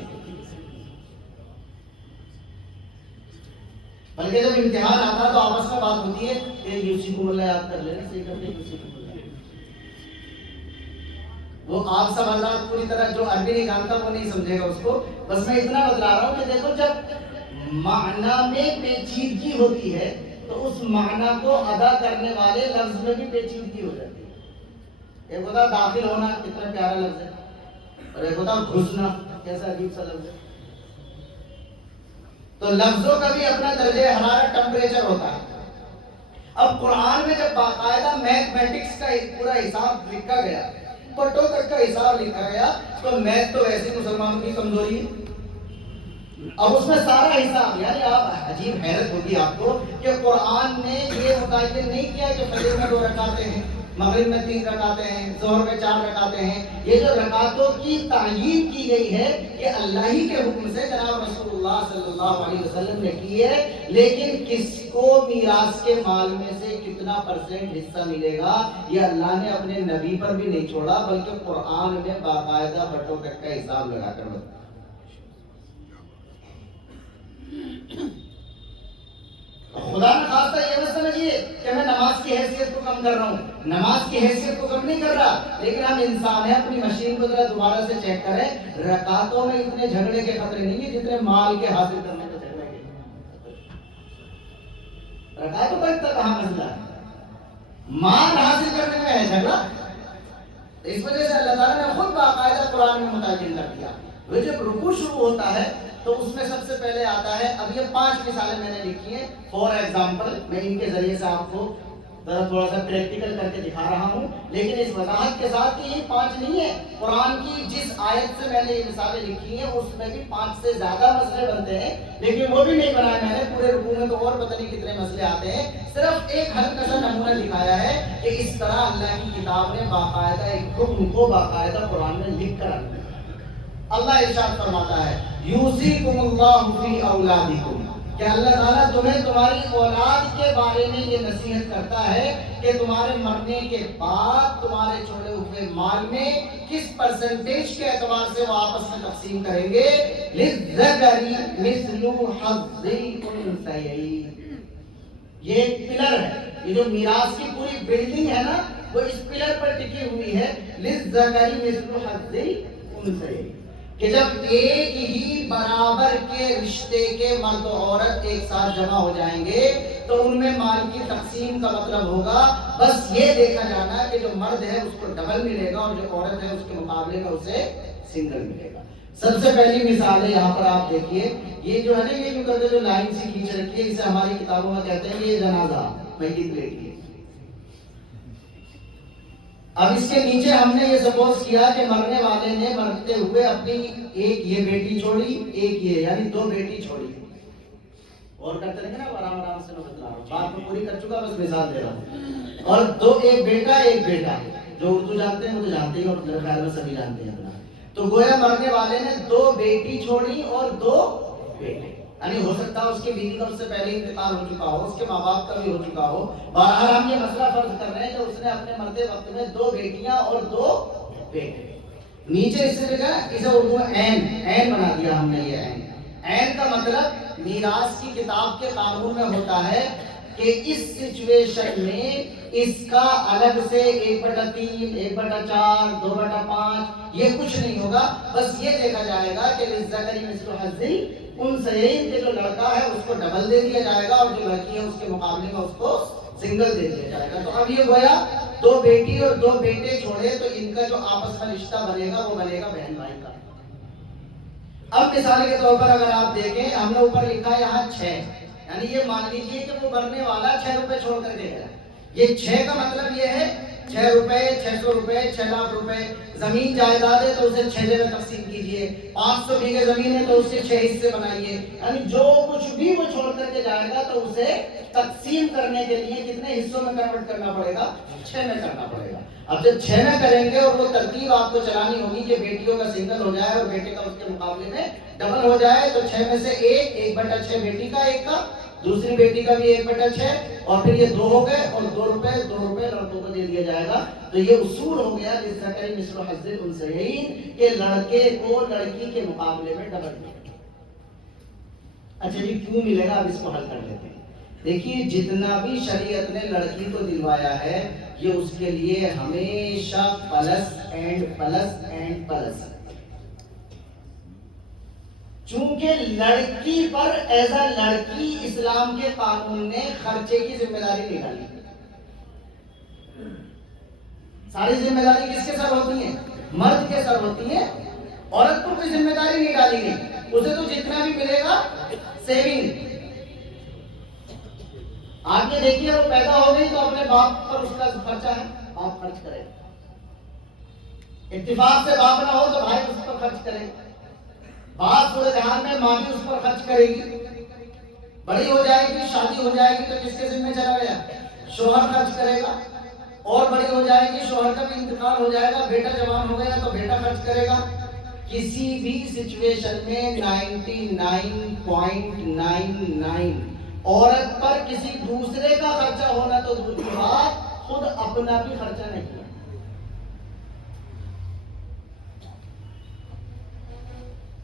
بلکہ جب امتحان آتا تو آپس میں بات ہوتی ہے کہ یوسی کو ملا یاد کر لینا صحیح کرتے یوسی کو ملا. وہ آپ سب حضرات پوری طرح جو عربی نہیں جانتا وہ نہیں سمجھے گا اس کو. بس میں اتنا بتلا رہا ہوں کہ دیکھو جب معنی میں پیچیدگی ہوتی ہے تو اس معنی کو ادا کرنے والے لفظ میں بھی پیچیدگی ہو جاتی ہے. ایک ہوتا داخل ہونا کتنا پیارا لفظ ہے اور ایک ہوتا گھسنا کیسا عجیب سا لفظ ہے. تو لفظوں کا بھی اپنا درجہ حرارت ٹمپریچر ہوتا ہے. اب قرآن میں جب باقاعدہ میتھمیٹکس کا ایک پورا حساب لکھا گیا پٹوں تک کا حساب لکھا گیا تو میتھ تو ویسے مسلمانوں کی کمزوری ہے. اب اس میں سارا حساب یعنی آپ عجیب حیرت ہوگی آپ کو کہ قرآن نے یہ متعین نہیں کیا کہ فجر میں 2 رکعتیں ہیں مغرب میں 3 رکعتیں ہیں ظہر میں 4 رکعتیں ہیں. یہ جو رکعتوں کی تعیین کی گئی ہے یہ اللہ ہی کے حکم سے جناب رسول اللہ صلی اللہ علیہ وسلم نے کی ہے. لیکن کس کو میراث کے مال میں سے کتنا % حصہ ملے گا یہ اللہ نے اپنے نبی پر بھی نہیں چھوڑا بلکہ قرآن میں باقاعدہ بٹوں تک کا حساب لگا کر بتایا. خدا نے خاصہ یہ مت سمجھیے کہ میں نماز کی حیثیت کو کم کر رہا ہوں. نماز کی حیثیت کو کم نہیں کر رہا لیکن ہم انسان ہیں. اپنی مشین کو ذرا دوبارہ سے چیک کریں. رکعتوں میں اتنے جھگڑے کے خطرے نہیں ہیں جتنے مال کے حاصل کرنے کے جھگڑے کے. رکعتوں کا اتنا کہاں مسئلہ ہے, مال حاصل کرنے میں ہے جھگڑا. اس وجہ سے اللہ تعالیٰ نے خود باقاعدہ قرآن میں متعین کر دیا. وہ جب رکوع شروع ہوتا ہے تو اس میں سب سے پہلے آتا ہے. اب یہ 5 مثالیں میں نے لکھی ہیں فار ایگزامپل, میں ان کے ذریعے سے آپ کو ذرا تھوڑا سا پریکٹیکل کر کے دکھا رہا ہوں، لیکن اس وضاحت کے ساتھ کہ یہ 5 نہیں ہے، قرآن کی جس آیت سے میں نے یہ مثالیں لکھی ہیں اس میں بھی 5 سے زیادہ مسئلے بنتے ہیں، لیکن وہ بھی نہیں بنائے میں نے، پورے رکوع میں تو اور پتہ نہیں کتنے مسئلے آتے ہیں، صرف ایک ہلکا سا نمونہ دکھایا ہے کہ اس طرح اللہ کی کتاب نے باقاعدہ ایک حکم کو باقاعدہ قرآن میں لکھ کر رکھا ہے۔ اللہ ارشاد فرماتا ہے یوصیکم اللہ فی اولادکم، کہ اللہ تعالیٰ تمہیں تمہاری اولاد کے بارے میں یہ نصیحت کرتا ہے کہ تمہارے مرنے کے بعد تمہارے چھوڑے ہوئے مال میں کس پرسنٹیج کے اعتبار سے وہ آپس میں تقسیم کریں گے۔ للذکر مثل حظ الانثیین، یہ ایک پلر ہے، یہ جو میراث کی پوری بلڈنگ ہے نا وہ اس پلر پر ٹکی ہوئی ہے، للذکر مثل حظ الانثیین، کہ جب ایک ہی برابر کے رشتے کے مرد و عورت ایک ساتھ جمع ہو جائیں گے تو ان میں مال کی تقسیم کا مطلب ہوگا بس یہ دیکھا جانا کہ جو مرد ہے اس کو ڈبل ملے گا اور جو عورت ہے اس کے مقابلے میں اسے سنگل ملے گا۔ سب سے پہلی مثال ہے یہاں پر آپ دیکھیے، یہ جو ہے نا یہ جو کرتے جو لائن سی کھینچ رکھی ہے اسے ہماری کتابوں میں کہتے ہیں یہ جنازہ میت لیٹی ہے۔ اب اس کے نیچے ہم نے یہ سپوز کیا کہ مرنے والے نے مرتے ہوئے اپنی ایک یہ بیٹی چھوڑی، ایک یہ، یعنی 2 بیٹی چھوڑی۔ اور کرتے رہیں گے نا، آرام آرام سے میں بتلا رہا ہوں، بات میں پوری کر چکا، بس مثال دے رہا ہوں۔ اور 2، ایک بیٹا ایک بیٹا، جو اردو جانتے ہیں وہ تو جانتے ہیں اور میرے خیال میں سبھی جانتے ہیں اپنا۔ تو گویا مرنے والے نے 2 بیٹی چھوڑی اور 2 بیٹے، یعنی ہو سکتا ہے اس کی بیوی کا اس سے پہلے انتقال ہو چکا ہو، اس کے ماں باپ کا بھی ہو چکا ہو، بہرحال ہم یہ مسئلہ فرض کر رہے ہیں کہ اس نے اپنے مرتے وقت میں 2 بیٹیاں اور 2 بیٹے۔ نیچے اس سے لکھا اسے اردو عین بنا دیا ہم نے، یہ عین کا مطلب میراث کی کتاب کے قانون میں ہوتا ہے کہ اس سچویشن میں اس کا الگ سے 1/3، 1/4، 2/5 یہ کچھ نہیں ہوگا، بس یہ دیکھا جائے گا کہ للذکر مثل حظ الانثیین، کہ جو لڑکا ہے اس کو ڈبل دے دیا جائے گا اور جو لڑکی ہے اس کے مقابلے میں اس کو سنگل دے دیا جائے گا۔ تو اب یہ گویا 2 بیٹی اور 2 بیٹے چھوڑے تو ان کا جو آپس میں رشتہ بنے گا وہ بنے گا بہن بھائی کا۔ اب مثال کے طور پر اگر آپ دیکھیں، ہم نے اوپر لکھا ہے یہاں 6، یعنی یہ مان لیجیے کہ وہ مرنے والا 6 روپے چھوڑ کر دے گا۔ یہ 6 کا مطلب یہ ہے 6 روپے، 600 روپے، 6 لاکھ روپے زمین جائیداد ہے تو اسے 6 جگہ تقسیم کیجئے، 500 بیگھے زمین ہے تو اس کے 6 حصے بنائیے، یعنی جو کچھ بھی وہ چھوڑ کر کے جائے گا تو اسے تقسیم کرنے کے لیے کتنے حصوں میں کنورٹ کرنا پڑے گا؟ 6 میں کرنا پڑے گا۔ اب جب 6 میں کریں گے اور وہ ترتیب آپ کو چلانی ہوگی کہ بیٹیوں کا سنگل ہو جائے اور بیٹے کا اس کے مقابلے میں ڈبل ہو جائے، تو 6 میں سے 1/6 بیٹی کا، 1 کا، دوسری بیٹی کا بھی 1/6، اور پھر یہ 2 ہو گئے اور 2 روپے لڑکوں کو دے دیا جائے گا۔ تو یہ اصول ہو گیا للذکر مثل حظ الانثیین، کہ لڑکے کو لڑکی کے مقابلے میں ڈبل ملے گا۔ اچھا جی کیوں ملے گا؟ اب اس کو حل کر لیتے ہیں۔ دیکھیے جتنا بھی شریعت نے لڑکی کو دلوایا ہے یہ اس کے لیے ہمیشہ plus and plus and plus, چونکہ لڑکی پر ایز اے لڑکی اسلام کے قانون نے خرچے کی ذمہ داری نہیں ڈالی۔ ساری ذمہ داری کس کے سر ہوتی ہے؟ مرد کے سر ہوتی ہے، عورت پر کوئی ذمہ داری نہیں ڈالی گئی، اسے تو جتنا بھی ملے گا سیونگ۔ آپ یہ دیکھیے وہ پیدا ہو گئی تو اپنے باپ پر اس کا خرچہ ہے، باپ خرچ کرے، اتفاق سے باپ نہ ہو تو بھائی اس پر خرچ کرے، بات صورتحال میں ماں بھی اس پر خرچ کرے گی، بڑی ہو جائے گی، شادی ہو جائے گی تو کس کے ذمہ چلا گیا؟ شوہر خرچ کرے گا، اور بڑی ہو جائے گی، شوہر کا بھی انتقال ہو جائے گا، بیٹا جوان ہو گیا تو بیٹا خرچ کرے گا۔ کسی بھی سچویشن میں 99.99 عورت پر کسی دوسرے کا خرچہ ہونا تو دور کی بات، خود اپنا بھی خرچہ نہیں ہے۔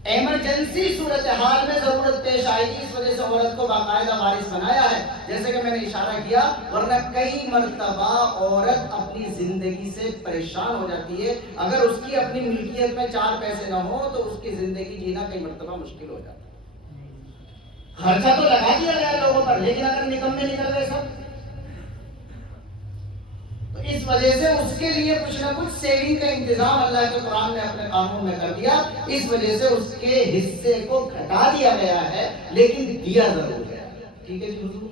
ایمرجنسی صورتحال میں ضرورت پیش آئے گی، اس وجہ سے عورت کو باقاعدہ وارث بنایا ہے، جیسے کہ میں نے اشارہ کیا، ورنہ کئی مرتبہ عورت اپنی زندگی سے پریشان ہو جاتی ہے، اگر اس کی اپنی ملکیت میں 4 پیسے نہ ہو تو اس کی زندگی جینا کئی مرتبہ مشکل ہو جاتا ہے۔ خرچہ تو لگا دیا گیا لوگوں پر، لیکن اگر نکمے نکل گئے سب، تو اس وجہ سے اس کے لیے کچھ نہ کچھ سیونگ کا انتظام اللہ کے قرآن نے اپنے قانون میں کر دیا، اس وجہ سے اس کے حصے کو گھٹا دیا گیا ہے لیکن دیا ضرور ہے۔ ٹھیک ہے جی حضور،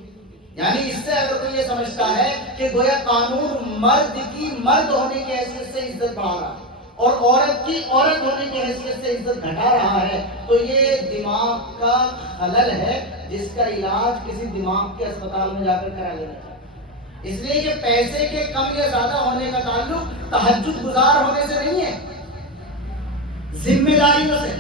یعنی اس سے اگر کوئی یہ سمجھتا ہے کہ گویا قانون مرد کی مرد ہونے کی حیثیت سے عزت بڑھا رہا ہے اور عورت کی عورت ہونے کی حیثیت سے عزت گھٹا رہا ہے، تو یہ دماغ کا خلل ہے جس کا علاج کسی دماغ کے اسپتال میں جا کر کرا لینا چاہیے۔ اس لیے کہ پیسے کے کم یا زیادہ ہونے کا تعلق تہجد گزار ہونے سے نہیں ہے، ذمہ داریوں سے۔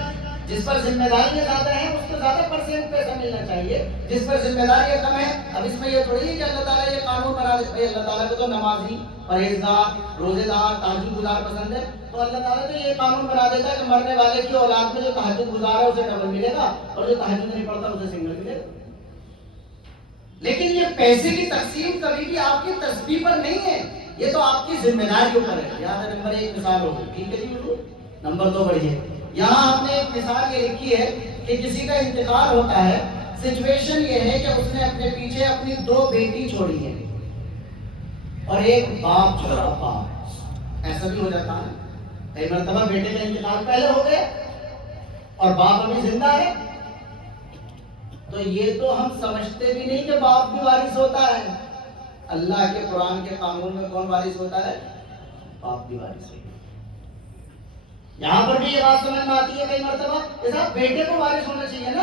جس پر ذمہ داریاں زیادہ ہیں اس کو زیادہ پرسنٹ پیسہ ملنا چاہیے، جس پر ذمہ داریاں کم ہیں۔ اب اس میں یہ تھوڑی ہے کہ اللہ تعالیٰ یہ قانون بنا دے، بھائی اللہ تعالیٰ کو تو نمازی، پرہیزگار، روزے دار، تہجد گزار پسند ہے، تو اللہ تعالیٰ تو یہ قانون بنا دیتا ہے کہ مرنے والے کی اولاد میں جو تہجد گزار ہے اسے ڈبل ملے گا اور جو تہجد نہیں پڑھتا اسے سنگل ملے گا۔ لیکن یہ پیسے کی تقسیم کبھی بھی آپ کی تسبیح پر نہیں ہے، یہ تو آپ کی ذمہ داری پر ہے۔ یہاں نمبر 1 مثال ہوگی، ٹھیک ہے جی حضور؟ نمبر 2 بڑھیے، یہاں آپ نے ایک مثال یہ لکھی ہے کہ کسی کا انتقال ہوتا ہے، سچویشن یہ ہے کہ اس نے اپنے پیچھے اپنی 2 بیٹی چھوڑی ہیں اور ایک باپ چھوڑا، باپ۔ ایسا بھی ہو جاتا ہے کئی مرتبہ بیٹے کا انتقال پہلے ہو گئے اور باپ ابھی زندہ ہے، تو یہ تو ہم سمجھتے بھی نہیں کہ باپ بھی وارث ہوتا ہے۔ اللہ کے قرآن کے قانون میں کون وارث ہوتا ہے؟ باپ بھی وارث ہوتا ہے۔ یہاں پر بھی یہ بات سمجھ میں آتی ہے کئی مرتبہ کہ صاحب بیٹے کو وارث ہونا چاہیے نا۔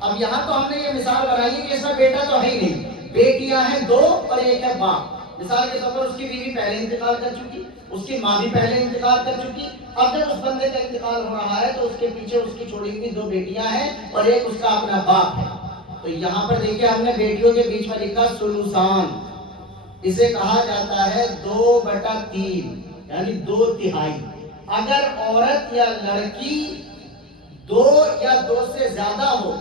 اب یہاں تو ہم نے یہ مثال بنائی ہے کہ اس کا بیٹا تو ہے ہی نہیں، بیٹیاں ہیں 2 اور ایک ہے باپ۔ مثال کے طور پر اس کی بیوی پہلے انتقال کر چکی، اس کی ماں بھی پہلے انتقال کر چکی، اب جب اس بندے کا انتقال ہو رہا ہے تو اس کے پیچھے اس کی چھوڑی ہوئی 2 بیٹیاں ہیں اور ایک اس کا اپنا باپ ہے۔ تو یہاں پر دیکھیے ہم نے بیٹیوں کے بیچ میں لکھا سلوسان، اسے کہا جاتا ہے 2/3 یعنی 2/3۔ اگر عورت یا لڑکی 2 یا 2 سے زیادہ ہو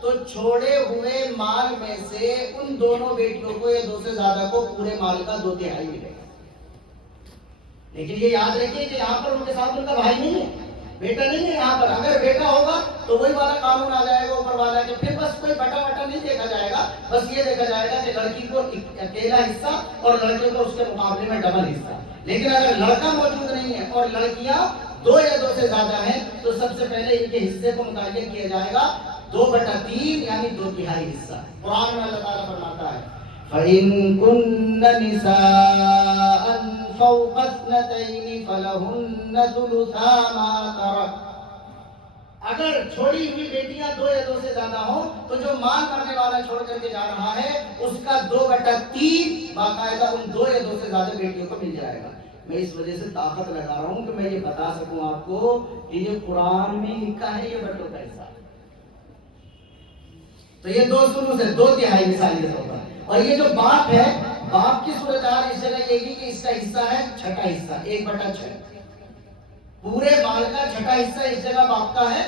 تو چھوڑے ہوئے مال میں سے ان دونوں بیٹیوں کو یا 2 سے زیادہ کو پورے مال کا 2/3 ملے گا۔ لیکن یہ یاد رکھیے کہ یہاں پر ان کے ساتھ ان کا بھائی نہیں ہے، بیٹا نہیں ہے یہاں پر۔ اگر بیٹا ہوگا تو وہی والا قانون آ جائے گا اوپر والا کہ پھر بس کوئی بٹا بٹا نہیں دیکھا جائے گا، بس یہ دیکھا جائے گا کہ لڑکی کو اکیلا حصہ اور لڑکے کو اس کے مقابلے میں ڈبل حصہ۔ لیکن اگر لڑکا موجود نہیں ہے اور لڑکیاں 2 یا 2 سے زیادہ ہیں تو سب سے پہلے ان کے حصے کو متعین کیا جائے گا 2/3 یعنی 2/3 حصہ۔ قرآن میں اللہ تعالیٰ فرماتا ہے فَإِن كُنَّ نِسَاءً فَوْقَ اثْنَتَيْنِ فَلَهُنَّ ثُلُثَا مَا تَرَكَ۔ اگر چھوڑی ہوئی بیٹیاں 2 یا 2 سے زیادہ ہوں تو جو مال کرنے والا چھوڑ کر کے جا رہا ہے اس کا 2/3 باقاعدہ ان 2 یا 2 سے زیادہ بیٹیوں کو مل جائے گا۔ میں اس وجہ سے طاقت لگا رہا ہوں کہ میں یہ بتا سکوں آپ کو کہ یہ قرآن میں لکھا ہے، یہ بٹوں کا حصہ۔ تو یہ 2 سلوس ہے، 2/3 مثالی طور پر۔ اور یہ جو باپ ہے، باپ کی صورتحال اس جگہ یہ کی کہ اس کا حصہ ہے 6واں حصہ، 1/6۔ پورے مال کا 6واں حصہ اس جگہ باپ کا ہے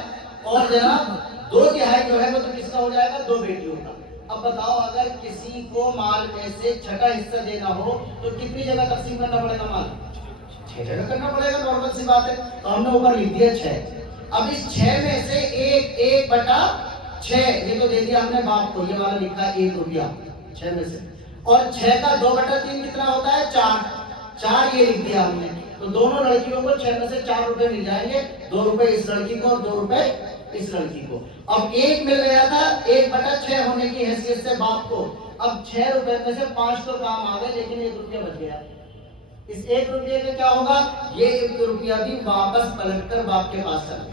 اور جناب 2/3 جو ہے وہ تو کس کا ہو جائے گا؟ 2 بیٹیوں کا۔ اب بتاؤ اگر کسی کو مال میں سے 6واں حصہ دینا ہو تو کتنی جگہ تقسیم کرنا پڑے گا مال؟ 6 جگہ کرنا پڑے گا، نارمل سی بات ہے۔ تو ہم نے اوپر لکھ دیا 6۔ اب اس 6 میں سے 1/6 یہ تو دے دیا ہم نے باپ کو، یہ والا لکھا 1 روپیہ 6 میں سے، اور 6 کا 2/3 کتنا ہوتا ہے؟ 4 یہ لکھ دیا ہم نے۔ تو دونوں لڑکیوں کو 6 میں سے 4 روپے مل جائیں گے، 2 روپے اس لڑکی کو اور 2 روپے اس لڑکی کو۔ اب 1 مل گیا تھا 1/6 ہونے کی حیثیت سے باپ کو، اب 6 روپے میں سے 5 تو کام آ گئے لیکن 1 روپیہ بچ گیا۔ اس 1 روپیے کا کیا ہوگا؟ یہ 1 روپیہ بھی واپس پلٹ کر باپ کے پاس چلا۔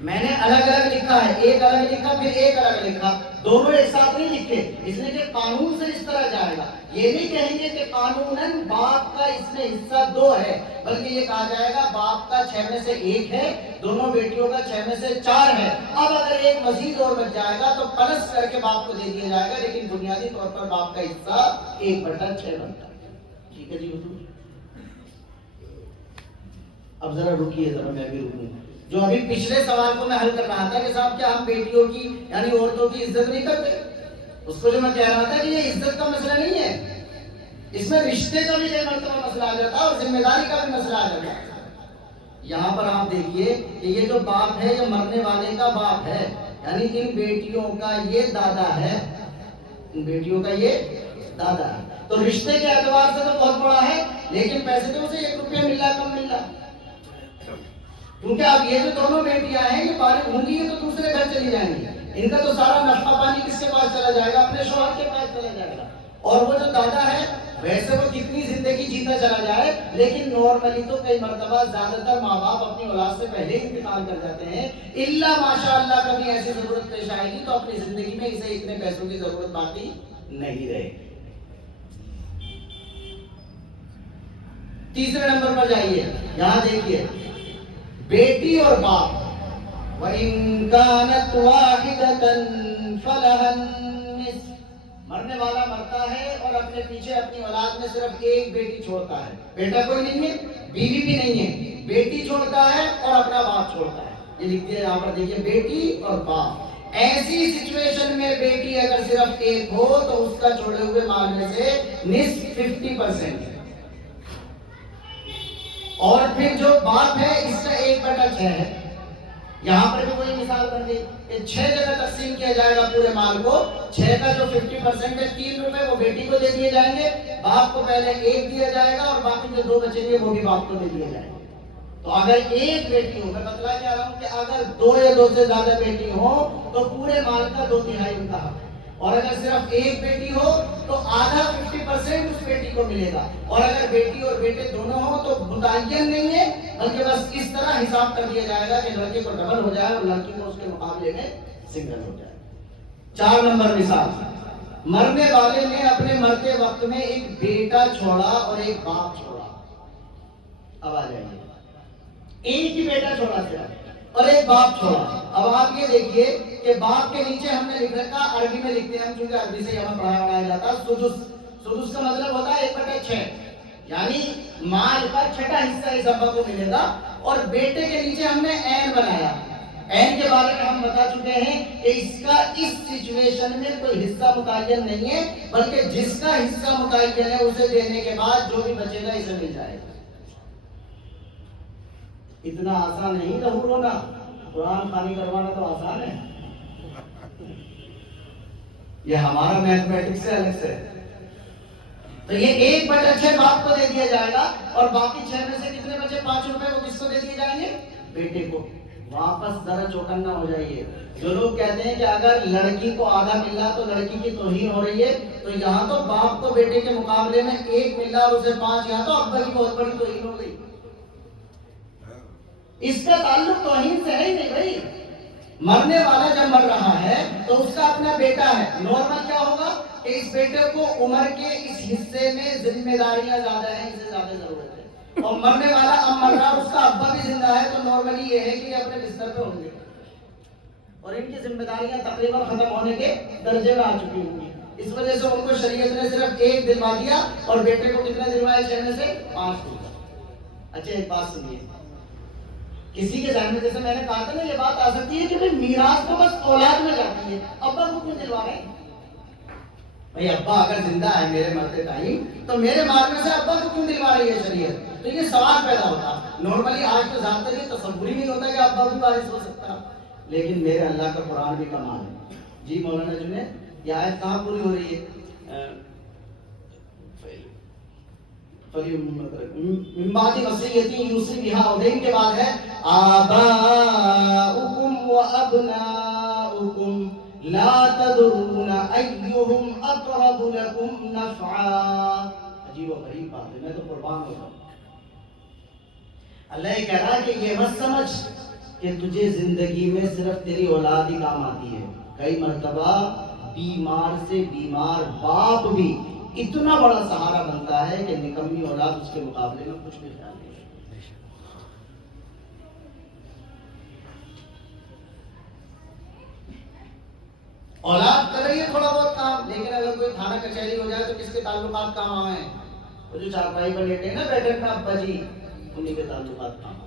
میں نے الگ الگ لکھا ہے، ایک الگ لکھا پھر ایک الگ لکھا، دونوں ایک ساتھ نہیں لکھے، اس لیے کہ قانون سے اس طرح جائے گا۔ یہ نہیں کہیں گے کہ قانوناً باپ کا اس میں حصہ 2 ہے، بلکہ یہ کہا جائے گا باپ کا 6 میں سے 1 ہے، دونوں بیٹیوں کا 6 میں سے 4 ہے۔ اب اگر ایک مزید اور بچ جائے گا تو پلس کر کے باپ کو دے دیا جائے گا، لیکن بنیادی طور پر باپ کا حصہ 1/6 بنتا ہے۔ ٹھیک ہے جی حضور؟ اب ذرا رکیے، ذرا میں بھی رکوں۔ جو ابھی پچھلے سوال کو میں حل کر رہا تھا کہ صاحب کیا ہم بیٹیوں کی یعنی عورتوں کی عزت نہیں کرتے، اس کو جو میں کہہ رہا تھا کہ یہ عزت کا مسئلہ نہیں ہے، اس میں رشتے کا بھی کئی مرتبہ مسئلہ آ جاتا ہے اور ذمہ داری کا بھی مسئلہ آ جاتا ہے۔ یہاں پر آپ دیکھیے کہ یہ جو باپ ہے یہ مرنے والے کا باپ ہے، یعنی ان بیٹیوں کا یہ دادا ہے، ان بیٹیوں کا یہ دادا ہے، تو رشتے کے اعتبار سے تو بہت بڑا ہے، لیکن پیسے تو اسے 1 روپیہ مل رہا کم مل رہا، کیونکہ اب یہ جو دونوں بیٹیاں ہیں یہ بالغ ہوں گی تو دوسرے گھر چلی جائیں گی، ان کا تو سارا نفع پانی کس کے پاس چلا جائے گا؟ اپنے شوہر کے پاس چلا جائے گا، اور وہ جو دادا ہے ویسے وہ کتنی زندگی جیتا چلا جائے، لیکن نارملی تو کئی مرتبہ زیادہ تر ماں باپ اپنی اولاد سے پہلے ہی انتقال کر جاتے ہیں، الا ماشاء اللہ کبھی ایسی ضرورت پیش آئے گی تو اپنی زندگی میں اسے اتنے پیسوں کی ضرورت باقی نہیں رہے گی۔ تیسرے نمبر پر جائیے، یہاں دیکھیے بیٹی اور باپ، وَإِن كَانَتْ وَاحِدَةً فَلَهَا النِّصْفُ، مرنے والا مرتا ہے اور اپنے پیچھے اپنی اولاد میں صرف ایک بیٹی چھوڑتا ہے، بیٹا کوئی نہیں ہے، بیوی بھی نہیں ہے، بیٹی چھوڑتا ہے اور اپنا باپ چھوڑتا ہے۔ یہ لکھتے ہیں یہاں پر دیکھیے، بیٹی اور باپ۔ ایسی سچویشن میں بیٹی اگر صرف ایک ہو تو اس کا چھوڑے ہوئے مال میں سے نصف 50% ہے، اور پھر جو باپ ہے اس کا 1/6 ہے۔ یہاں پر بھی کوئی مثال بن گئی کہ 6 جگہ تقسیم کیا جائے گا پورے مال کو، 6 کا جو 50% ہے 3 روپے وہ بیٹی کو دے دیے جائیں گے، باپ کو پہلے 1 دیا جائے گا اور باقی جو 2 بچیں گے وہ بھی باپ کو دے دیے جائیں گے۔ تو اگر ایک بیٹی ہو، میں بتلا چاہ رہا ہوں کہ اگر 2 یا 2 سے زیادہ بیٹی ہو تو پورے مال کا 2/3 ان کا حق ہے، اور اگر صرف ایک بیٹی ہو تو آدھا 50% اس بیٹی کو ملے گا، اور اگر بیٹی اور بیٹے دونوں ہو تو متعین نہیں ہے، بلکہ بس اس طرح حساب کر دیا جائے گا کہ لڑکے کو ڈبل ہو جائے اور لڑکی کو اس کے مقابلے میں سنگل ہو جائے۔ 4 نمبر مثال، مرنے والے نے اپنے مرتے وقت میں ایک بیٹا چھوڑا اور ایک باپ چھوڑا۔ اب آ جائیے، ایک ہی بیٹا چھوڑا صرف اور ایک باپ چھوڑا۔ اب آپ یہ دیکھیے کہ باپ کے نیچے ہم نے لکھ رکھا، عربی میں لکھتے ہیں ہم کیونکہ عربی سے ہمیں پڑھایا جاتا ہے، سدس۔ سدس کا مطلب ہوتا ہے 1/6، یعنی مال کا 6واں حصہ اس ابا کو ملے گا، اور بیٹے کے نیچے ہم نے عین بنایا۔ عین کے بارے میں ہم بتا چکے ہیں کہ اس کا اس سچویشن میں کوئی حصہ متعین نہیں ہے، بلکہ جس کا حصہ متعین ہے اسے دینے کے بعد جو بھی بچے گا اسے مل جائے گا۔ اتنا آسان نہیں ظہور ہونا، قرآن خوانی کروانا تو آسان ہے، یہ ہمارا میتھمیٹکس سے الگ سے ہے۔ تو یہ 1/6 باپ کو دے دیا جائے گا، اور باقی 6 میں سے کتنے بچے؟ 5 روپے وہ کس کو دے دیے جائیں گے؟ بیٹے کو۔ واپس ذرا چوکن نہ ہو جائیے، جو لوگ کہتے ہیں کہ اگر لڑکی کو آدھا ملا تو لڑکی کی توہین ہو رہی ہے، تو یہاں تو باپ کو بیٹے کے مقابلے میں 1 ملا اور اسے 5، یہاں تو ابا کی بہت بڑی توہین ہو گئی۔ اس کا تعلق توہین سے ہے ہی نہیں بھائی۔ مرنے والا جب مر رہا ہے تو اس کا اپنا بیٹا ہے، نارمل کیا ہوگا کہ اس بیٹے کو عمر کے اس حصے میں ذمہ داریاں زیادہ ہیں، اسے زیادہ ضرورت ہے، اور مرنے والا اب مر رہا، اس کا ابا بھی زندہ ہے، تو نارملی یہ ہے کہ یہ اپنے بستر پہ ہوں گے اور ان کی ذمہ داریاں تقریباً ختم ہونے کے درجے میں آ چکی ہوں گی۔ اس وجہ سے ان کو شریعت نے صرف 1 دلوا دیا، اور بیٹے کو کتنا دلوایا؟ 6 میں سے 5 دلوایا۔ اچھا ایک بات سنیے، کسی کے ذہن میں جیسے میں نے کہا تھا نا یہ بات آ سکتی ہے کہ میراث تو بس اولاد میں جاتی ہے، ابا کو کیوں دلوا رہے ہیں؟ بھائی ابا اگر زندہ ہے میرے مرتے ٹائم تو میرے مال میں سے ابا کو کیوں دلوا رہی ہے شریعت؟ تو یہ سوال پیدا ہوتا۔ نارملی آج تو زیادہ تر یہ تصور ہی نہیں ہوتا کہ ابا بھی وارث ہو سکتا، لیکن میرے اللہ کا قرآن بھی کمال ہے۔ جی مولانا جنید، یہ آیت کہاں پوری ہو رہی ہے؟ من بعد وصیۃ یوصی بہا، اودین کے بعد ہے آباؤکم وابناؤکم لا تدرون ایہم اقرب لکم نفعا۔ عجیب و غریب بات ہے، میں تو قربان ہو جاؤں۔ اللہ یہ کہہ رہا ہے کہ یہ مت سمجھ کہ تجھے زندگی میں صرف تیری اولاد ہی کام آتی ہے، کئی مرتبہ بیمار سے بیمار باپ بھی اتنا بڑا سہارا بنتا ہے کہ نکمی اولاد اس کے مقابلے میں کچھ بھی خیال نہیں۔ اولاد کر رہی ہے تھوڑا بہت کام، لیکن اگر کوئی تھانہ کچہری ہو جائے تو کس کے تعلقات کام آئے ہیں؟ وہ جو چارپائی پر لیٹے ہیں نا بیٹھک میں ابا جی، انہی کے تعلقات کام آئے۔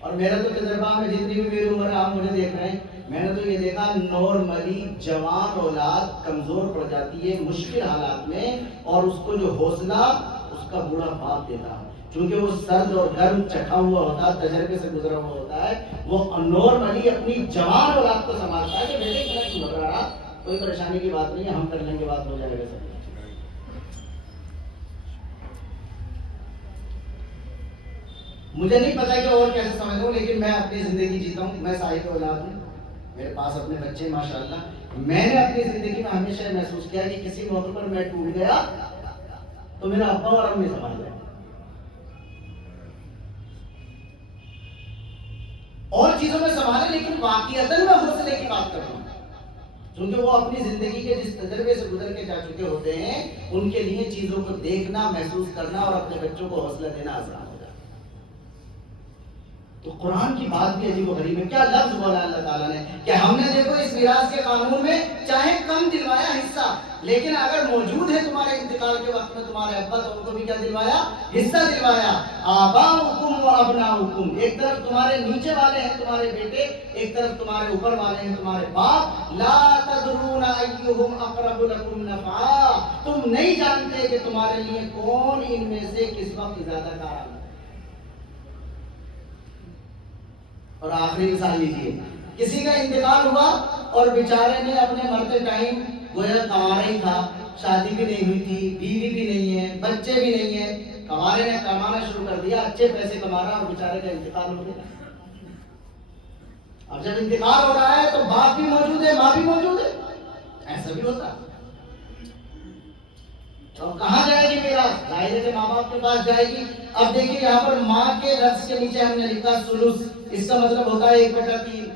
اور میرا تو تجربہ میں جتنی بھی میری عمر ہے، آپ مجھے دیکھ رہے ہیں، میں نے تو یہ دیکھا نارملی جوان اولاد کمزور پڑ جاتی ہے مشکل حالات میں، اور اس کو جو حوصلہ اس کا بوڑھا باپ دیتا ہے، چونکہ وہ سرد اور گرم چکھا ہوا ہوتا ہے، تجربے سے گزرا ہوا ہوتا ہے، وہ نارملی اپنی جوان اولاد کو سنبھالتا ہے کہ بیٹے اتنا کیوں گھبرا رہا، کوئی پریشانی کی بات نہیں ہے، ہم کر لیں گے، بات ہو جائے گا سب۔ مجھے نہیں پتا کہ اور کیسے سمجھوں، لیکن میں اپنی زندگی جیتا ہوں، میں صاحب اولاد ہوں، میرے پاس اپنے بچے ماشاءاللہ۔ میں نے اپنی زندگی میں ہمیشہ محسوس کیا کہ کسی موقع پر میں ٹوٹ گیا تو میرا ابا اور امی سنبھال لیں، اور چیزوں میں سنبھالیں، لیکن واقعتاً میں حوصلے کی بات کر رہا ہوں، کیونکہ وہ اپنی زندگی کے جس تجربے سے گزر کے جا چکے ہوتے ہیں، ان کے لیے چیزوں کو دیکھنا، محسوس کرنا اور اپنے بچوں کو حوصلہ دینا آسان ہو جاتا ہے۔ تو قرآن کی بات بھی عجیب و غریب ہے، کیا لفظ بولا اللہ تعالیٰ نے کہ ہم نے دیکھو اس میراث کے قانون میں چاہے کم دلوایا حصہ، لیکن اگر موجود ہے تمہارے انتقال کے وقت میں تمہارے ابا، تو ان کو بھی کیا دلوایا؟ حصہ دلوایا۔ آباؤکم و ابناؤکم، ایک طرف تمہارے نیچے والے ہیں تمہارے بیٹے، ایک طرف تمہارے اوپر والے ہیں تمہارے باپ، لا تدرون ایہم اقرب لکم نفعا، تم نہیں جانتے کہ تمہارے لیے کون ان میں سے کس وقت زیادہ کارآمد۔ اور آخری مثال لیجیے، کسی کا انتقال ہوا اور بیچارے نے اپنے مرتے ٹائم گویا کنوارا ہی تھا، شادی بھی نہیں ہوئی تھی، بیوی بھی نہیں ہے، بچے بھی نہیں ہیں، کنوارے نے کمانا شروع کر دیا، اچھے پیسے کما رہا، اور بیچارے کا انتقال ہو گیا۔ اب جب انتقال ہو رہا ہے تو باپ بھی موجود ہے، ماں بھی موجود ہے، ایسا بھی ہوتا ہے۔ تو کہاں جائے گی میراث؟ ظاہر ہے کہ ماں باپ کے پاس جائے گی۔ اب دیکھیے یہاں پر ماں کے لفظ کے نیچے ہم نے لکھا سلوس، اس کا مطلب ہوتا ہے 1/3،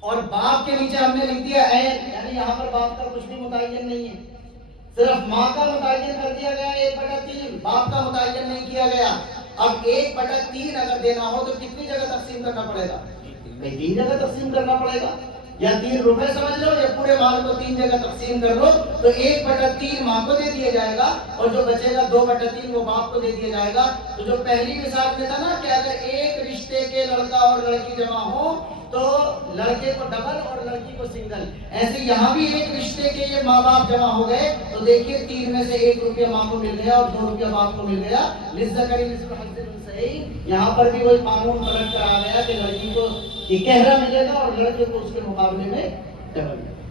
اور باپ کے نیچے ہم نے لکھ دیا عین، یعنی یہاں پر باپ کا کچھ بھی متعین نہیں ہے، صرف ماں کا متعین کر دیا گیا 1/3، باپ کا متعین نہیں کیا گیا۔ اب 1/3 اگر دینا ہو تو کتنی جگہ تقسیم کرنا پڑے گا؟ 3 جگہ تقسیم کرنا پڑے گا، یا 3 روپے سمجھ لو، یا پورے مال کو 3 جگہ تقسیم کر لو، تو 1/3 ماں کو دے دیا جائے گا، اور جو بچے گا 2/3 وہ باپ کو دے دیا جائے گا۔ تو جو پہلی مثال میں تھا نا کہ اگر ایک رشتے کے لڑکا اور لڑکی جمع ہو تو لڑکے کو ڈبل اور لڑکی کو سنگل، ایسے یہاں بھی ایک رشتے کے یہ ماں باپ جمع ہو گئے تو دیکھیے 3 میں سے 1 روپیہ ماں کو مل گیا اور 2 روپیہ باپ کو مل گیا، للذکر مثل حظ الانثیین۔ یہاں پر بھی وہی قانون پلٹ کر آ گیا کہ لڑکی کو اکہرا ملے گا اور لڑکے کو اس کے مقابلے میں ڈبل ملے گا۔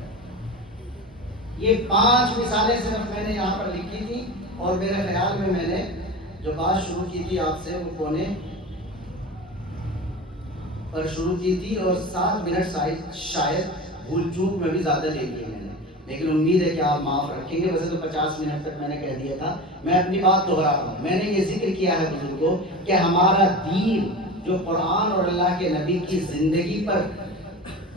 یہ 5 مثالیں صرف میں نے یہاں پر لکھی تھی، اور میرے خیال میں نے جو بات شروع کی تھی آپ سے وہ کونے پر شروع کی تھی، اور 7 منٹ شاید بھول چوک میں بھی زیادہ لے لیے میں نے، لیکن امید ہے کہ آپ معاف رکھیں گے۔ ویسے تو 50 منٹ تک میں نے کہہ دیا تھا، میں اپنی بات دوہرا رہا ہوں۔ میں نے یہ ذکر کیا ہے بزرگوں کہ ہمارا دین جو قرآن اور اللہ کے نبی کی زندگی پر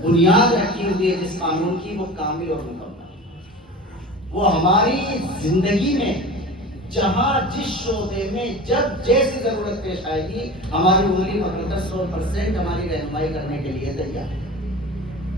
بنیاد رکھی ہوئی ہے جس قانون کی، وہ کامل اور مکمل، وہ ہماری زندگی میں جہاں جس شعبے میں جب جیسی ضرورت پیش آئے گی، ہماری انگلی پکڑ کر 100% ہماری رہنمائی کرنے کے لیے تیار ہے۔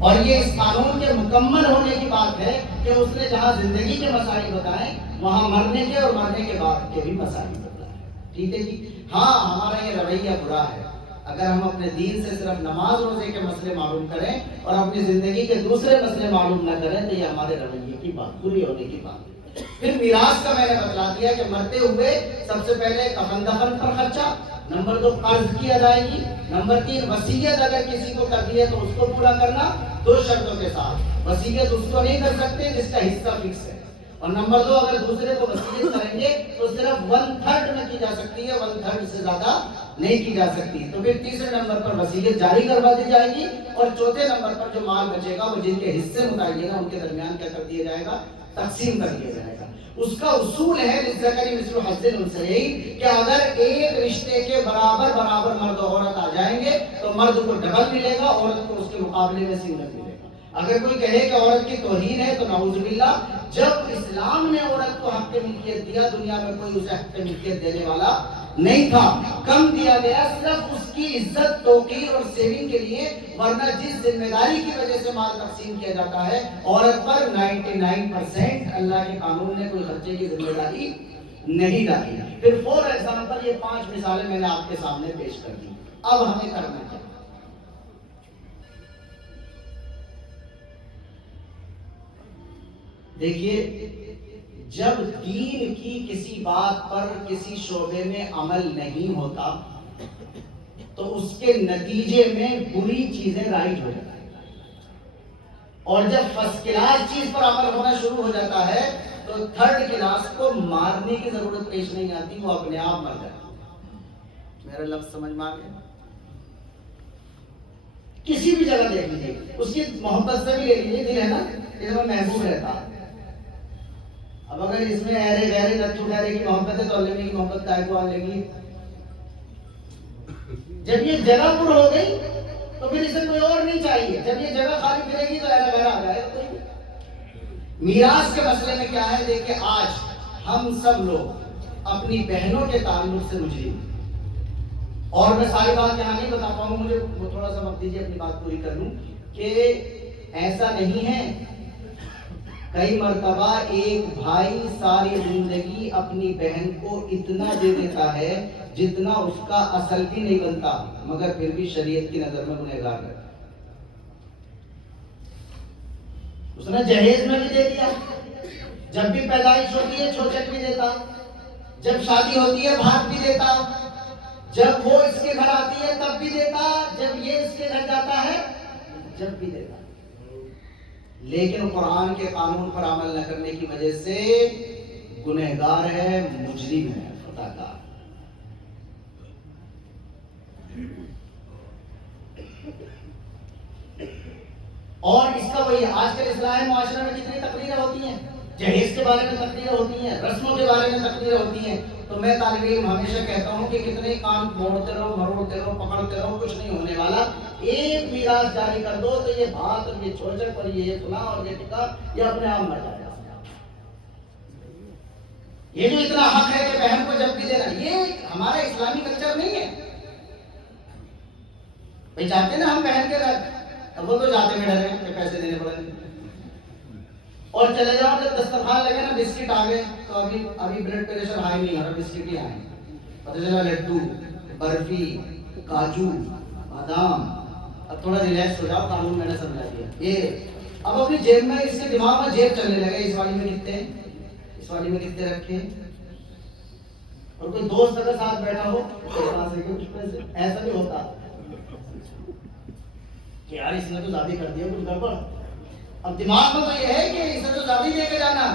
اور یہ اس قانون کے مکمل ہونے کی بات ہے کہ اس نے جہاں زندگی کے مسائل بتائیں، وہاں مرنے کے اور مرنے کے بعد کے بھی مسائل بتائیں۔ ٹھیک ہے جی؟ ہاں، ہمارا یہ رویہ برا ہے، اگر ہم اپنے دین سے صرف نماز روزے کے مسئلے معلوم کریں اور اپنی زندگی کے دوسرے مسئلے معلوم نہ کریں تو یہ ہمارے رویے کی بات، بری ہونے کی بات ہے۔ پھر میراث کا میں نے بتلا دیا کہ مرتے ہوئے سب سے پہلے کفن دفن پر خرچہ، نمبر 2 قرض کی ادائیگی، نمبر 3 وصیت اگر کسی کو کر دی ہے تو اس کو پورا کرنا 2 شرطوں کے ساتھ۔ وصیت اس کو نہیں کر سکتے جس کا حصہ فکس ہے، اور نمبر 2 اگر دوسرے کو وصیت کریں گے تو صرف 1/3 میں کی جا سکتی ہے، 1/3 سے زیادہ نہیں کی جا سکتی۔ تو پھر تیسرے نمبر پر وصیت جاری کروا دی جائے گی، اور چوتھے نمبر پر جو مال بچے گا وہ جن کے حصے متعین ہے ان کے درمیان کیا کر دیا جائے گا؟ تقسیم کر دیا جائے گا۔ اس کا اصول ہے للذکر مثل حظ الانثیین کہ اگر ایک رشتے کے برابر برابر مرد و عورت آ جائیں گے تو مرد کو ڈبل ملے گا، عورت کو اس کے مقابلے میں سنگل ملے گا۔ اگر کوئی کہے کہ عورت کی توہین ہے تو نعوذ باللہ، جب اسلام نے عورت کو حق ملکیت دیا دنیا میں کوئی اسے حق ملکیت دینے والا نہیں تھا، کم دیا گیا صرف اس کی عزت توقیر اور سیونگ کے لیے، ورنہ جس ذمہ داری کی وجہ سے مال تقسیم کیا جاتا ہے عورت پر 99% اللہ کے قانون نے کوئی خرچے کی ذمہ داری نہیں ڈالی۔ پھر فور ایگزامپل یہ 5 مثالیں میں نے آپ کے سامنے پیش کر دی۔ اب ہمیں کرنا کیا؟ دیکھیے، جب دین کی کسی بات پر کسی شعبے میں عمل نہیں ہوتا تو اس کے نتیجے میں بری چیزیں رائج ہو جاتی ہیں، اور جب فرسٹ کلاس چیز پر عمل ہونا شروع ہو جاتا ہے تو تھرڈ کلاس کو مارنے کی ضرورت پیش نہیں آتی، وہ اپنے آپ مر جاتی ہے۔ میرا لفظ سمجھ میں آ گیا؟ کسی بھی جگہ دیکھ لیجیے، اس کی محبت سے بھی لے لیجیے، دل ہے نا، اس میں محبوب رہتا ہے، اب اگر اس میں ایرے غیرے نتھو ڈیرے کی محبت ہے تو اللہ کی محبت کائے کو آ لے گی؟ جب یہ جگہ پر ہو گئی تو پھر اسے کوئی اور نہیں چاہیے. جب یہ جگہ خالی ملے گی تو ایرا غیرہ آ جائے گا. میراث کے مسئلے میں کیا ہے؟ دیکھیں آج ہم سب لوگ اپنی بہنوں کے تعلق سے مجرم، اور میں ساری بات یہاں نہیں بتا پاؤں، مجھے تھوڑا سا وقت دیجیے اپنی بات پوری کر لوں. کہ ایسا نہیں ہے، کئی مرتبہ ایک بھائی ساری زندگی اپنی بہن کو اتنا دے دیتا ہے جتنا اس کا اصل بھی نہیں بنتا، مگر پھر بھی شریعت کی نظر میں گنہگار ہے. اس نے جہیز میں بھی دے دیا، جب بھی پیدائش ہوتی ہے چھوچک بھی دیتا، جب شادی ہوتی ہے بھات بھی دیتا، جب وہ اس کے گھر آتی ہے تب بھی دیتا، جب یہ اس کے گھر جاتا ہے جب بھی دیتا. لیکن قرآن کے قانون پر عمل نہ کرنے کی وجہ سے گنہگار ہے، مجرم ہے، خطا کار. اور اس کا وہی آج کل اصلاح معاشرے میں کتنی تقریریں ہوتی ہیں، جہیز کے بارے میں تقریریں ہوتی ہیں، رسموں کے بارے میں تقریریں ہوتی ہیں. تو میں طالب علم ہمیشہ کہتا ہوں کہ کتنے کام موڑتے رہو، مروڑتے رہو، پکڑتے رہو، کچھ نہیں ہونے والا. ایک میراث جاری کر دو تو یہ بھات اور یہ چھوچک اور یہ فلاں اور یہ ٹکا یہ اپنے آپ مر جائے گا. یہ جو اتنا حق ہے کہ بہن کو جب بھی دینا، یہ ہمارا اسلامی کلچر نہیں ہے. بھائی جاتے نا ہم بہن کے گھر، اب وہ تو جاتے میں ڈرے کہ پیسے دینے پڑیں گے، اور چلے جاؤ جب دسترخوان لگے نا بسکٹ آ گئے تو ابھی بلڈ پریشر ہائی نہیں ہو رہا، بسکٹ ہی آئے. پتہ چلا لڈو، برفی، کاجو، بادام. اب تھوڑا ریلیکس ہو جاؤ، قانون میں نے سمجھا دیا. یہ اب اپنی جیب میں، اس کے دماغ میں جیب چلنے لگے، اس والی میں کتنے، اس والی میں کتنے رکھے. اور کوئی دوست اگر ساتھ بیٹھا ہو کچھ پیسے، ایسا نہیں ہوتا کہ یار اس نے تو زیادہ کر دیا کچھ گڑبڑ. اب دماغ میں تو یہ ہے کہ اسے تو زیادہ دے کے جانا،